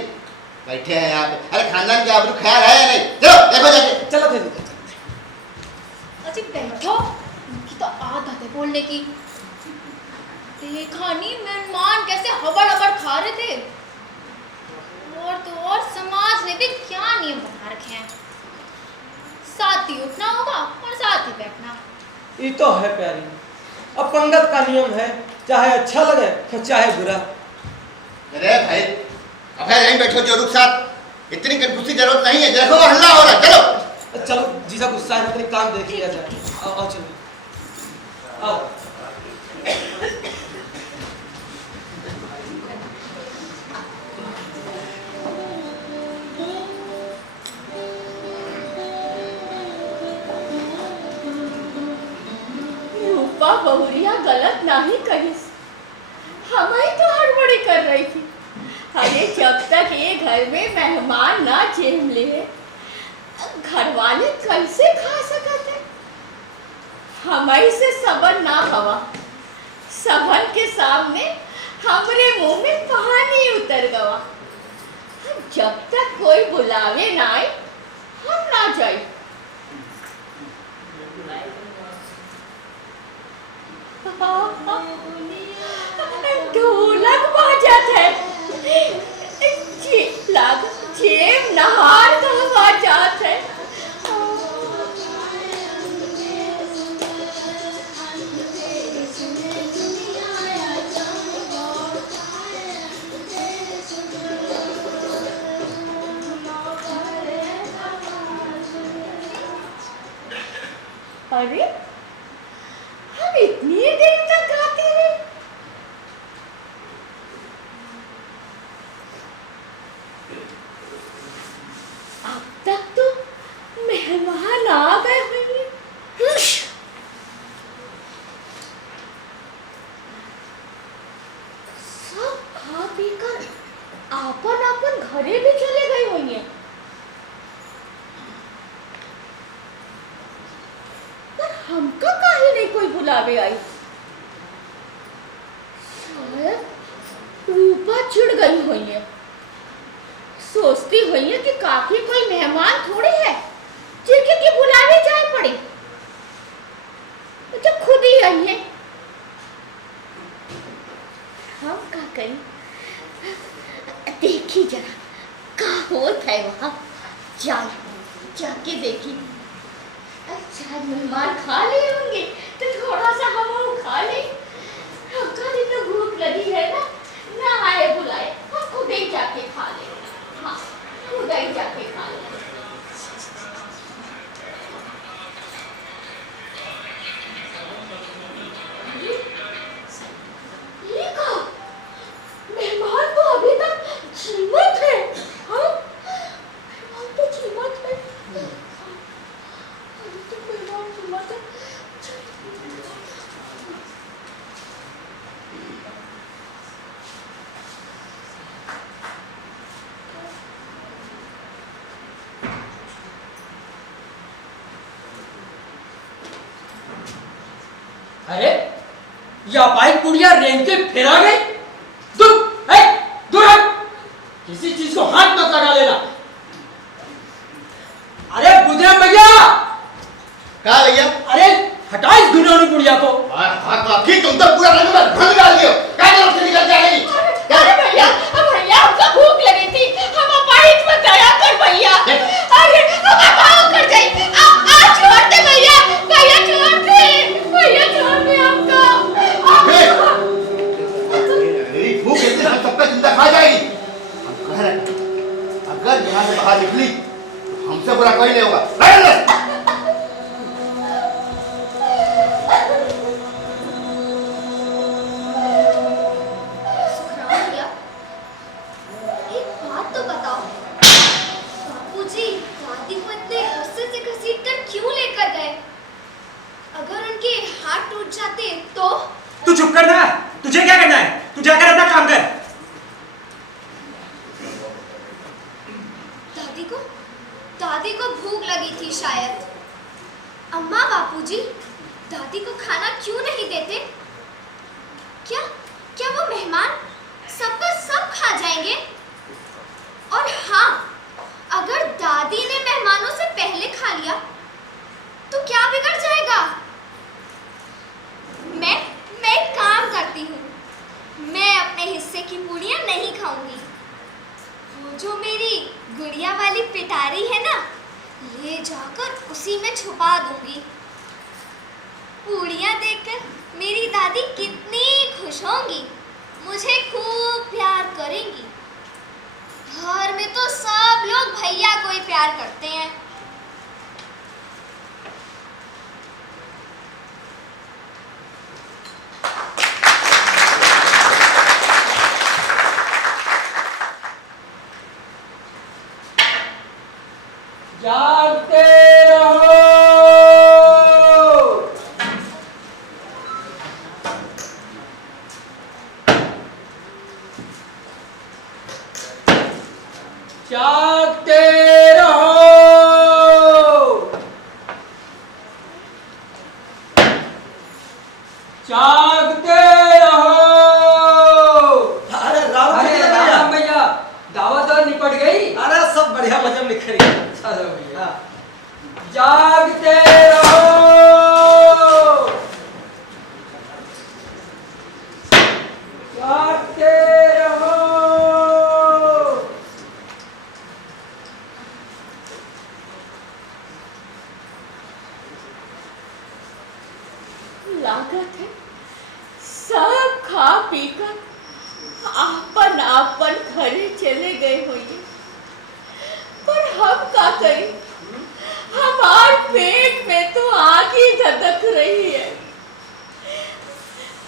बैठे हैं यहाँ पे, अरे खानदान के आबरू ख्याल है या नहीं? चलो देखो जाके। चलो फिर। अजी बैठो, उनकी तो आदत है बोलने की। देखा नहीं मेहमान कैसे हबड़ हबड़ खा रहे थे। और तो और समाज ने भी क्या नियम बना रखे हैं, साथ ही उठना होगा और साथ ही बैठना। ये तो है प्यारी, अब पंगत का नियम है, चाहे अच्छा लगे चाहे बुरा। अरे भाई अब यहीं बैठो जोरुक साथ, इतनी कंफ्यूज की जरूरत नहीं है। देखो हल्ला हो रहा है, चलो चलो जीजा गुस्सा है, अपने काम देख लिया जाए। आओ आओ चलो आओ। रूपा बहुरिया गलत नहीं कही, हमें तो हड़बड़ी कर रही थी। अरे जब तक ये घर में मेहमान ना जेम ले, घर वाले कैसे खा सकते? हमारी से सबन ना हवा, सबन के सामने हमरे मुंह में पानी उतर गवा। जब तक कोई बुलावे ना आए हम ना जाए। ढोलक बाजत है, जेब नहार का बाजात है। अरे हम इतनी देर तक गाते रहे। अब तक तो मेहमान आ गए होंगे। सब खा पी कर आपन आपन घरे भी चले गए होंगे। पर हमका काहे नहीं कोई बुलावे आई? शायद रूपा चिढ़ गई हुई है, सोचती हुई है कि काकी कोई मेहमान थोड़ी है जिनके की बुलावे जाए पड़े, तो खुद ही आई है। हम का करी, देखी जरा का होत है वहां, जाके देखी। अच्छा मेहमान खा लिए होंगे तो थोड़ा सा हम खा ले। हमका भी तो भूख लगी है ना आए बुलाए, हम खुद ही जाके खा ले। हाँ खुद ही जाके खा ले। ये का मेहमान तो अभी तक जीवित है। हाँ मेहमान तो जीवित है। अरे या बाइक पुड़िया रेंग के फिर आ गई। दूर हट, किसी चीज को हाथ मत लगा लेना। अरे बुधराम भैया, कहा भैया? अरे हटा इस गुनौनी पुड़िया को। तुम तो पूरा रंग में भंग डाल दियो। क्या तरफ से निकल जाएगी? अरे भैया हमको भूख लगी थी, हम बाइक में दया कर भैया। अरे हम पाँव कर जाई, आप छोड़ दे भैया, भैया छोड़ दे, भैया छोड़ दे हमको। मेरी भूख इतनी हम सबका जिंदा खा जाएगी। हम कह रहे हैं, अगर यहाँ से बाहर निकली तो हमसे बुरा कोई नहीं होगा। तू चुप कर ना, तुझे क्या करना है? तू जाकर अपना काम कर। दादी को भूख लगी थी शायद। अम्मा बापूजी दादी को खाना क्यों नहीं देते? क्या क्या वो मेहमान सबका सब खा जाएंगे? और हाँ, अगर दादी ने मेहमानों से पहले खा लिया तो क्या बिगड़ जाएगा? मैं एक काम करती हूँ, मैं अपने हिस्से की पूड़ियाँ नहीं खाऊंगी। वो जो मेरी गुड़िया वाली पिटारी है ना, ले जाकर उसी में छुपा दूंगी। पूड़ियाँ देखकर मेरी दादी कितनी खुश होंगी, मुझे खूब प्यार करेंगी। घर में तो सब लोग भैया को ही प्यार करते हैं। जागते रहो। जागते रहो। जागते रहो। अरे राम अरे भैया, राम भैया, दावत और निपट गई। अरे सब बढ़िया भजन लिख रही है। चलो भैया, जागते रहो। जागते रहो। लागत है सब खा पीकर आपन आपन घरे चले गए होंगे, पर हम का करें? हमार पेट में तो आग ही धधक रही है।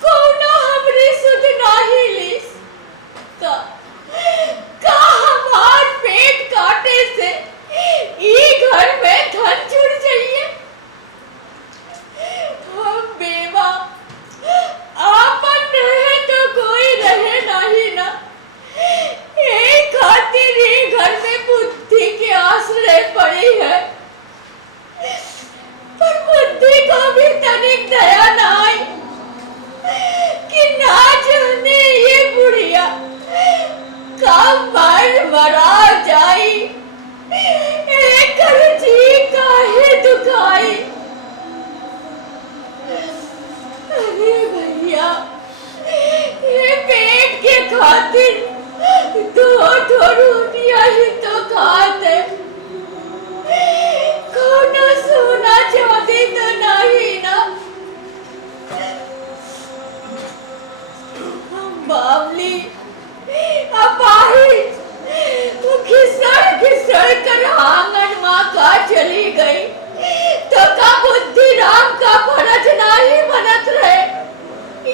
कोनो हमरी सुध नाही लीस का हमार पेट काटे से ई घर में धन जुड़ जाइए। हम बेवा आपन रहे तो कोई रहे नहीं ना, एक खातिर ही घर में बुद्धि के आश्रय पड़ी है, पर बुद्धि को भी तनिक दया ना आई कि ना जाने ये बुढ़िया कब मरा जाई, एक जी काहे दुखाई। अरे भैया, ये पेट के खातिर दो रोटियां ही तो खाते, कोनो सोना चांदी तो नहीं ना। बावली अपाहिज वो घिसड़ कर आंगन माँ का चली गई, तो का बुद्धि राम का फरज नहीं बनत रहे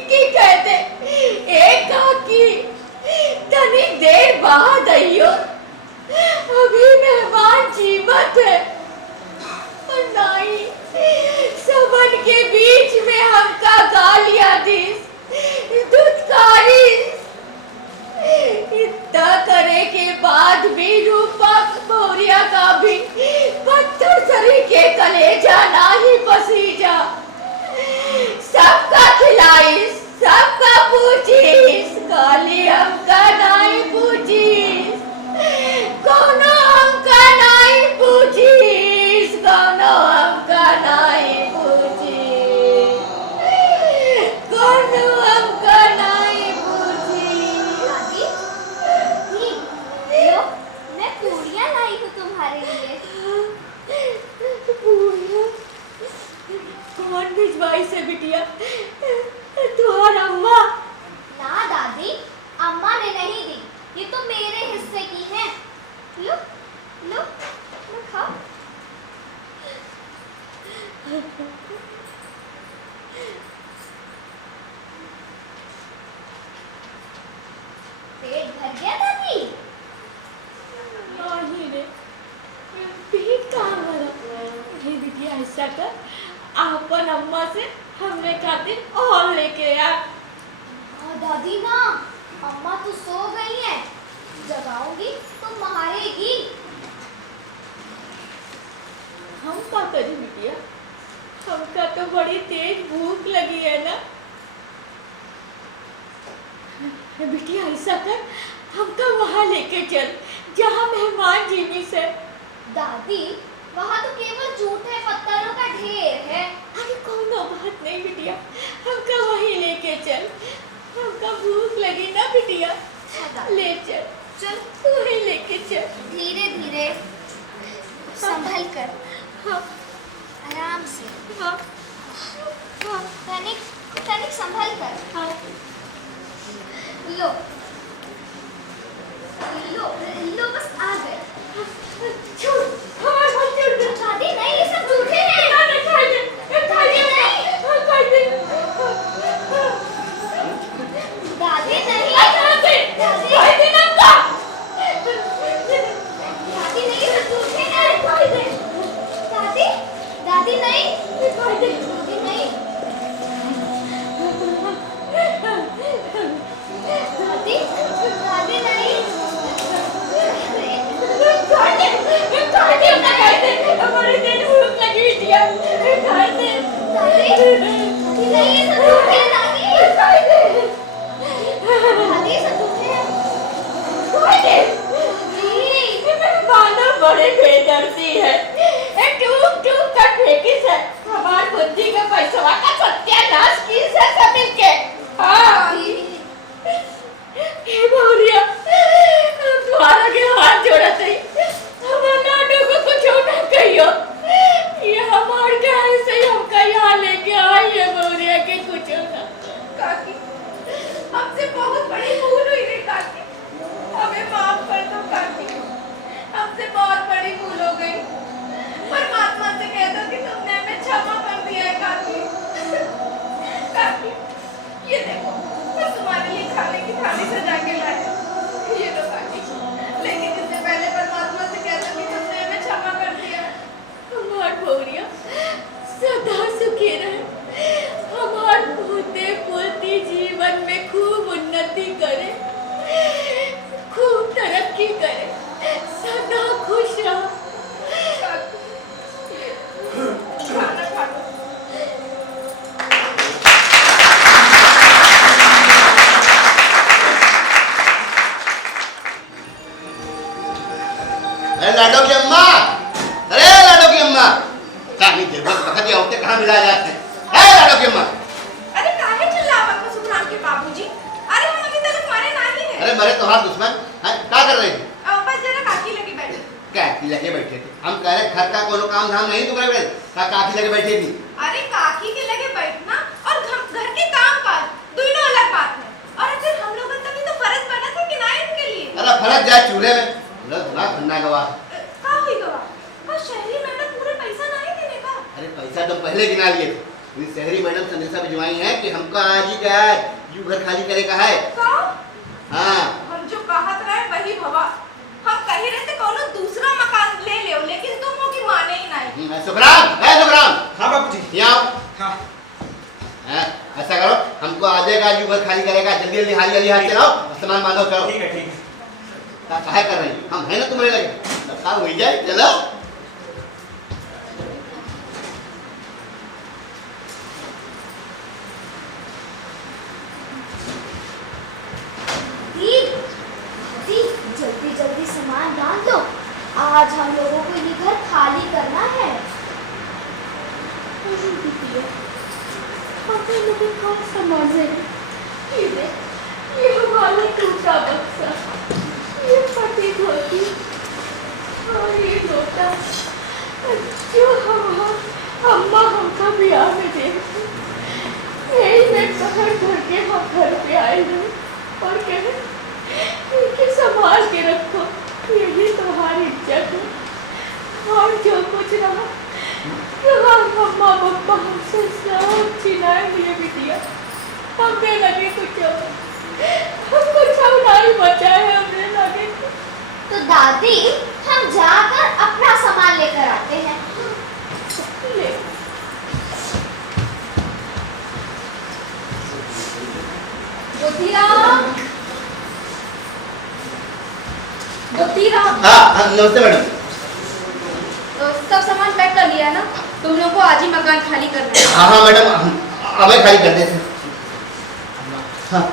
कि कहते एक की तनिक देर बाद आइयो, अभी मेहमान जीवत है। और नहीं, सबन के बीच में हमका गालियां दी, दुत्कारी। इतना करे के बाद भी रूपा मौर्या का भी पत्थर सरी के कलेजा ना ही पसीजा। सबका खिलाई, सबका पूछीस, काली हमका नहीं पूछीस, कोनो हमका नहीं पूछीस, कोनो हमका नहीं पूछीस, कोनो हमका नहीं पूछीस। दादी, लो, मैं पूड़ियाँ लाई हूँ तुम्हारे लिए। पूड़ियाँ? कौन भिजवाई से बिटिया? तुम्हारा अम्मा? ना दादी, अम्मा ने नहीं दी, ये तो मेरे हिस्से की है। लो लो लो, खाओ। पेट भर गया दादी? नहीं रे, पेट कहाँ भरा? ये बिटिया ऐसा कर, आपन अम्मा से हमने खातिर और लेके आ। दादी ना, अम्मा तो सो गई है, जगाऊंगी तो मारेगी। हम क्या करें बिटिया, हमका तो बड़ी तेज भूख लगी है ना। ऐसा कर, हमका वहाँ लेके चल जहाँ मेहमान जीनी से। दादी वहाँ तो केवल झूठे पत्थरों का ढेर है। अरे कोनो बात नहीं बिटिया, हमका वहीं लेके चल। हमका भूख लगी ना बिटिया, ले चल। चल तू ही लेके चल। धीरे धीरे संभल कर, हाँ आराम से। हाँ हाँ तनिक तनिक संभल कर। हाँ। लो लो लो, बस आ गए। छूट, हमारे हाथ छूट गए। दादी नहीं, ये सब झूठे हैं। नहीं खाई दे, दादी नहीं, खाई दे। दादी नहीं, दादी खाई दे ना का। दादी नहीं, ये सब झूठे हैं। दादी दादी नहीं, खाई दे। दादी नहीं, दादी दादी नहीं। हमारे दिन भूख लगी बिटिया, खाई दे। दादी दादी नहीं, ये सब झूठे हैं। दादी खाई दे। दादी ये सब झूठे हैं। खाई दे। दादी मानो बड़े बेदर्दी है, एक टूक टूक कर फेंकी से हमार बुद्धि के पैसवा का सत्यानाश की से सब मिलके। हाँ हे बहुरिया, हम तुम्हारा के हाथ जोड़ा थी, हमारे नाटो को कुछ ना कहियो। ये हमार के ऐसे ही हमका यहाँ लेके आई है बहुरिया के कुछ ना। काकी, हमसे बहुत बड़ी भूल हुई रे काकी, हमें माफ कर दो काकी, हमसे बहुत बड़ी भूल हो गई। परमात्मा से कह दो कि तुमने हमें क्षमा कर दिया है काकी। काकी, ये देखो, मैं तुम्हारे लिए खाने की थाली सजा के लाई हूं। ये लो काकी, लेकिन इससे पहले परमात्मा से कह दो कि तुमने हमें क्षमा कर दिया। हमार बहुरिया सदा सुखी रहे, हमार पोते पोती जीवन में खूब उन्नति करे, खूब तरक्की करे, सदा खुश रहो। खाना खा लो। अरे लाडो की अम्मा, अरे लाडो की अम्मा, कहाँ जरूरत वक्त औरतें कहाँ मिला जाते हैं? अरे लाडो की अम्मा, अरे काहे चिल्लावत हो सुखराम के बाबूजी? अरे हम अभी तक मरे नहीं हैं। अरे मरे तुम्हारा दुश्मन है, क्या कर रहे थे? बस जरा काकी लगे बैठे। क्या की लगे बैठे थे? हम कह रहे घर का कोनो काम धाम नहीं तुम्हारे बड़े, काकी लगे बैठे थी। अरे काकी के लगे बैठना और घर के काम काज दोनों अलग बात है। और फिर हम लोगों का भी तो फर्ज बना था कि ना इनके लिए। अरे फर्क जाए चूल्हे में, ना खन्ना गवा। का हुई गवा? और शहरी मैडम पूरे पैसा नहीं देने का। अरे पैसा तो पहले गिना लिए थे, ये शहरी मैडम संदेशा भिजवाई है कि हमको आज ही क्या है, यू घर खाली करे का है। का? हाँ हम जो कहत रहे वही भवा। हम कही रहे थे कोनो दूसरा मकान ले ले, लेकिन तुम वो की माने ही नहीं। सुखराम, सुखराम, हाँ बाबूजी। यहाँ आओ। हाँ ऐसा करो, हमको आ जाएगा यू घर खाली करेगा, जल्दी जल्दी हाली हाली चलाओ, सामान बांधो, चलो। ठीक है ठीक है। क्या कर रही हैं? हम है ना तुम्हारे लगे, काम हो जाए, चलो। जल्दी जल्दी सामान बांध लो, आज हम लोगों को ये घर खाली करना है। लेकिन कौन सामान है? ये हमारा टूटा बक्सा, ये फटी धोती और ये लोटा जो अम्मा हमका ब्याह में दे, यही मैं कहर करके हम घर पे आए हैं और कहे इनके संभाल के रखो, यही तुम्हारी इज्जत है। और जो कुछ रहा अम्मा पप्पा हमसे सब छिनाए लिए बिटिया, हमने लगे कुछ नहीं बचा है हमने लगे। तो दादी हम जाकर अपना सामान लेकर आते हैं। ले बुद्धिराम, बुद्धिराम, हाँ नमस्ते मैडम। तो सब सामान पैक कर लिया ना? तुम लोगों को आज ही मकान खाली करना है। हाँ मैडम, हमें खाली कर देते। हाँ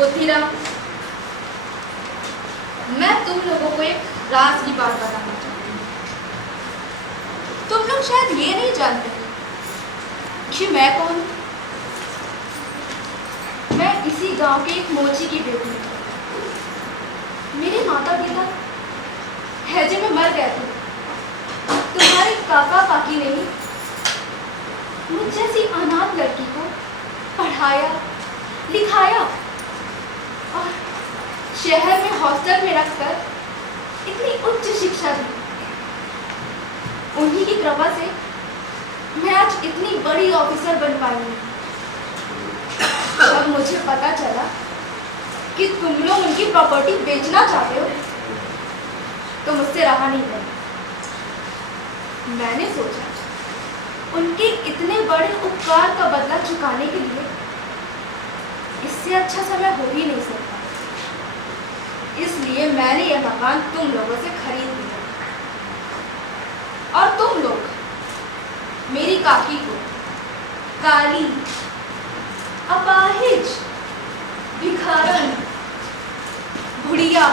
बुद्धिराम, मैं तुम लोगों को एक राज की बात बताना चाहती हूँ। तुम लोग शायद ये नहीं जानते कि मैं कौन हूँ। मैं इसी गांव के एक मोची की बेटी हूँ। मेरे माता पिता हैजे में मर गए थे। तुम्हारे काका काकी ने ही मुझ जैसी अनाथ लड़की को पढ़ाया लिखाया और शहर में हॉस्टल में रखकर इतनी उच्च शिक्षा दी। उन्हीं की कृपा से मैं आज इतनी बड़ी ऑफिसर बन पाई हूँ। जब मुझे पता चला कि तुम लोग उनकी प्रॉपर्टी बेचना चाहते हो तो मुझसे रहा नहीं गया। मैंने सोचा उनके इतने बड़े उपकार का बदला चुकाने के लिए इससे अच्छा समय हो ही नहीं सकता। इसलिए मैंने यह मकान तुम लोगों से खरीद लिया और तुम लोग मेरी काकी को काली, अपाहिज, भिखारन, बुढ़िया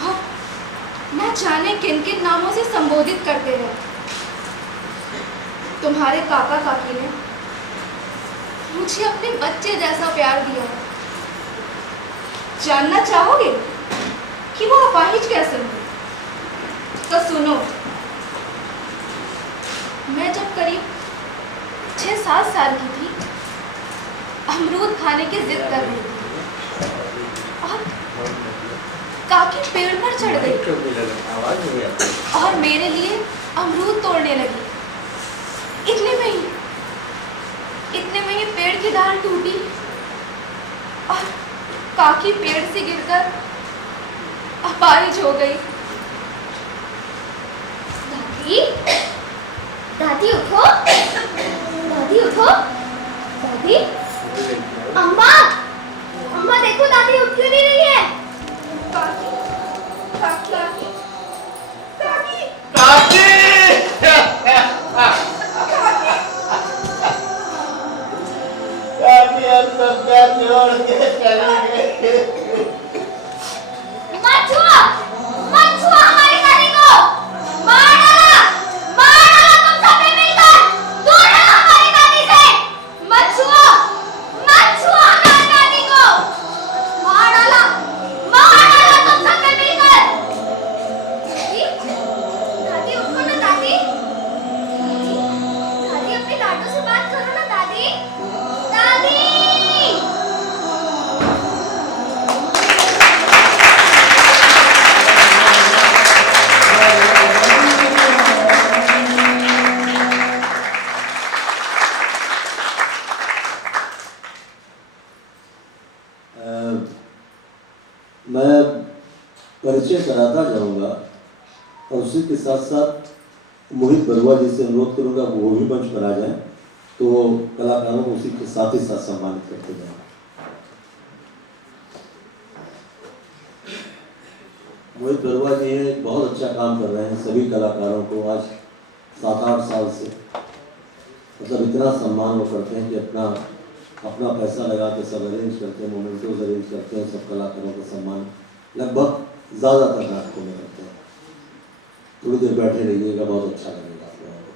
और न जाने किन किन नामों से संबोधित करते रहे। तुम्हारे काका काकी ने मुझे अपने बच्चे जैसा प्यार दिया। जानना चाहोगे कि वो अपाहिज कैसे हुए? तो सुनो, मैं जब करीब 6-7 साल की थी, अमरूद खाने की जिद कर रही थी और काकी पेड़ पर चढ़ गई और मेरे लिए अमरूद तोड़ने लगी। इतने में ही पेड़ की डाल टूटी और काकी पेड़ से गिरकर अपाहिज हो गई। दादी, दादी उठो, दादी उठो, दादी, अम्मा, अम्मा देखो दादी उठ क्यों नहीं रही है? काकी, काकी, काकी, काकी! काकी अब सब क्या छोड़ के चली गई। मत छुओ, मत छुओ हमारी दादी को, मार डाला तुम सबने मिलकर, दूर रहो हमारी दादी से, मत छुओ हमारी दादी को, मार डाला तुम सबने मिलकर। दादी, दादी उठो ना दादी, दादी अपने लाडू से बात करो ना दादी, दादी। मैं परिचय कराता जाऊंगा और उसी के साथ साथ मोहित बरुआ जी से अनुरोध करूंगा वो भी मंच पर आ जाए, तो वो कलाकारों को उसी के साथ ही साथ सम्मानित करते जाएं। मोहित बरुआ जी हैं, बहुत अच्छा काम कर रहे हैं। सभी कलाकारों को आज 7-8 साल से मतलब इतना सम्मान वो करते हैं कि अपना पैसा लगा के सब अरेंज करते हैं, मोमेंटोज अरेंज करते हैं, सब कलाकारों का सम्मान लगभग ज़्यादातर नाटकों में करते हैं। थोड़ी देर बैठे रहिएगा, बहुत अच्छा लगेगा आप लोगों को।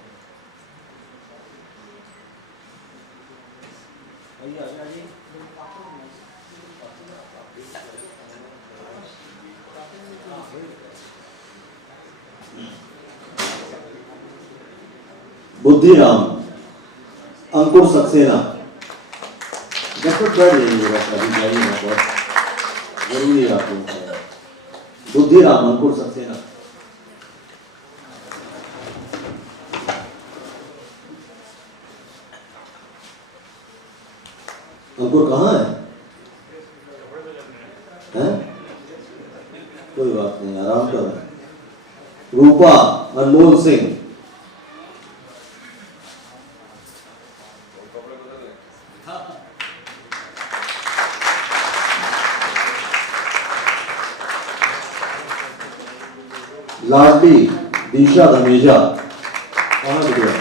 बुद्धिराम, अंकुर सक्सेना, जब बैठ जाइएगा, कभी जाइएगा, बहुत जरूरी है आप लोगों का। बुद्धिराम, अंकुर सक्सेना। अंकुर कहाँ है? हैं? कोई बात नहीं, आराम कर। रूपा, अनमोल सिंह। लाडली दिशा धमेजा, कहाँ गया?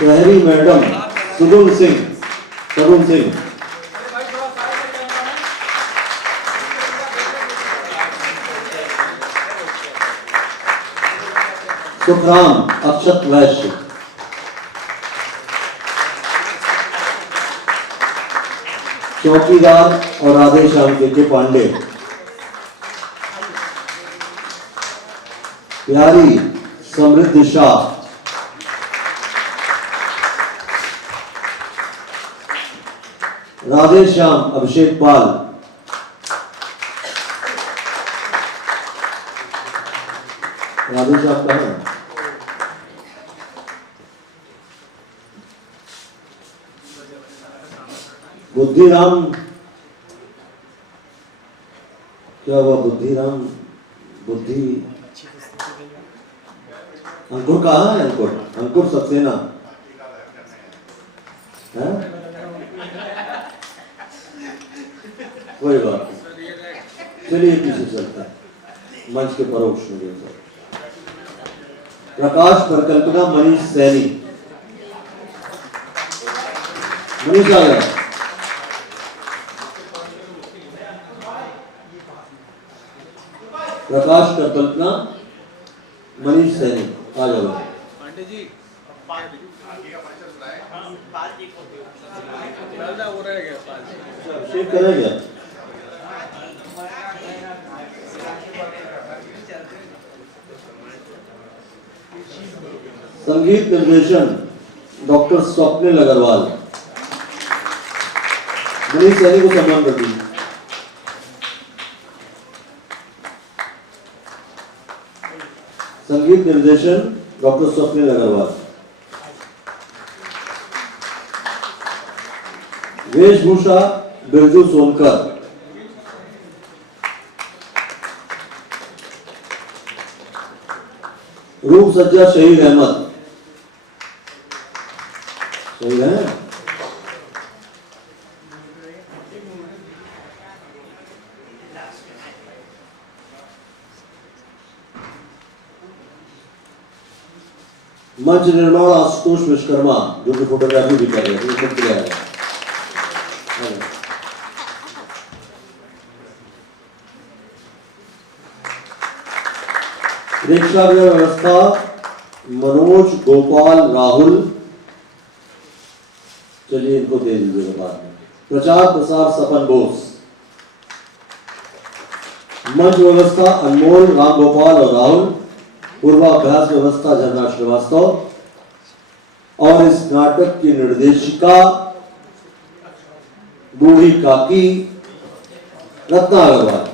शहरी मैडम सुगुन सिंह, सगुन सिंह। सुखराम अक्षत वैश्य। चौकीदार और राधेश्याम के पांडे। प्यारी समृद्ध शाह। राधेश्याम अभिषेक पाल। राधेश्याम कहाँ है? बुद्धिराम, क्या हुआ बुद्धिराम? बुद्धि अंकुर कहाँ है? अंकुर, अंकुर सक्सेना है? कोई बात नहीं, चलिए पीछे चलता है मंच के परोक्ष में। प्रकाश परिकल्पना मनीष सैनी। मनीष आ गया। प्रकाश परिकल्पना मनीष सैनी आ जाओ। पांडे जी अभिषेक करेगा। संगीत निर्देशन डॉक्टर स्वप्निल अग्रवाल। मनीष सैनी को सम्मान कर दीजिए। संगीत निर्देशन डॉक्टर स्वप्निल अग्रवाल। वेशभूषा बिरजू सोनकर। रूप सज्जा शहीद अहमद। सही है। मंच निर्माण आशुतोष विश्वकर्मा, जो कि फोटोग्राफी भी कर रहे हैं। प्रेक्षागृह व्यवस्था मनोज गोपाल राहुल। चलिए इनको दे दीजिएगा बाद में। प्रचार प्रसार सपन बोस। मंच व्यवस्था अनमोल राम गोपाल और राहुल। पूर्वाभ्यास व्यवस्था झरना श्रीवास्तव। और इस नाटक की निर्देशिका बूढ़ी काकी रत्ना अग्रवाल।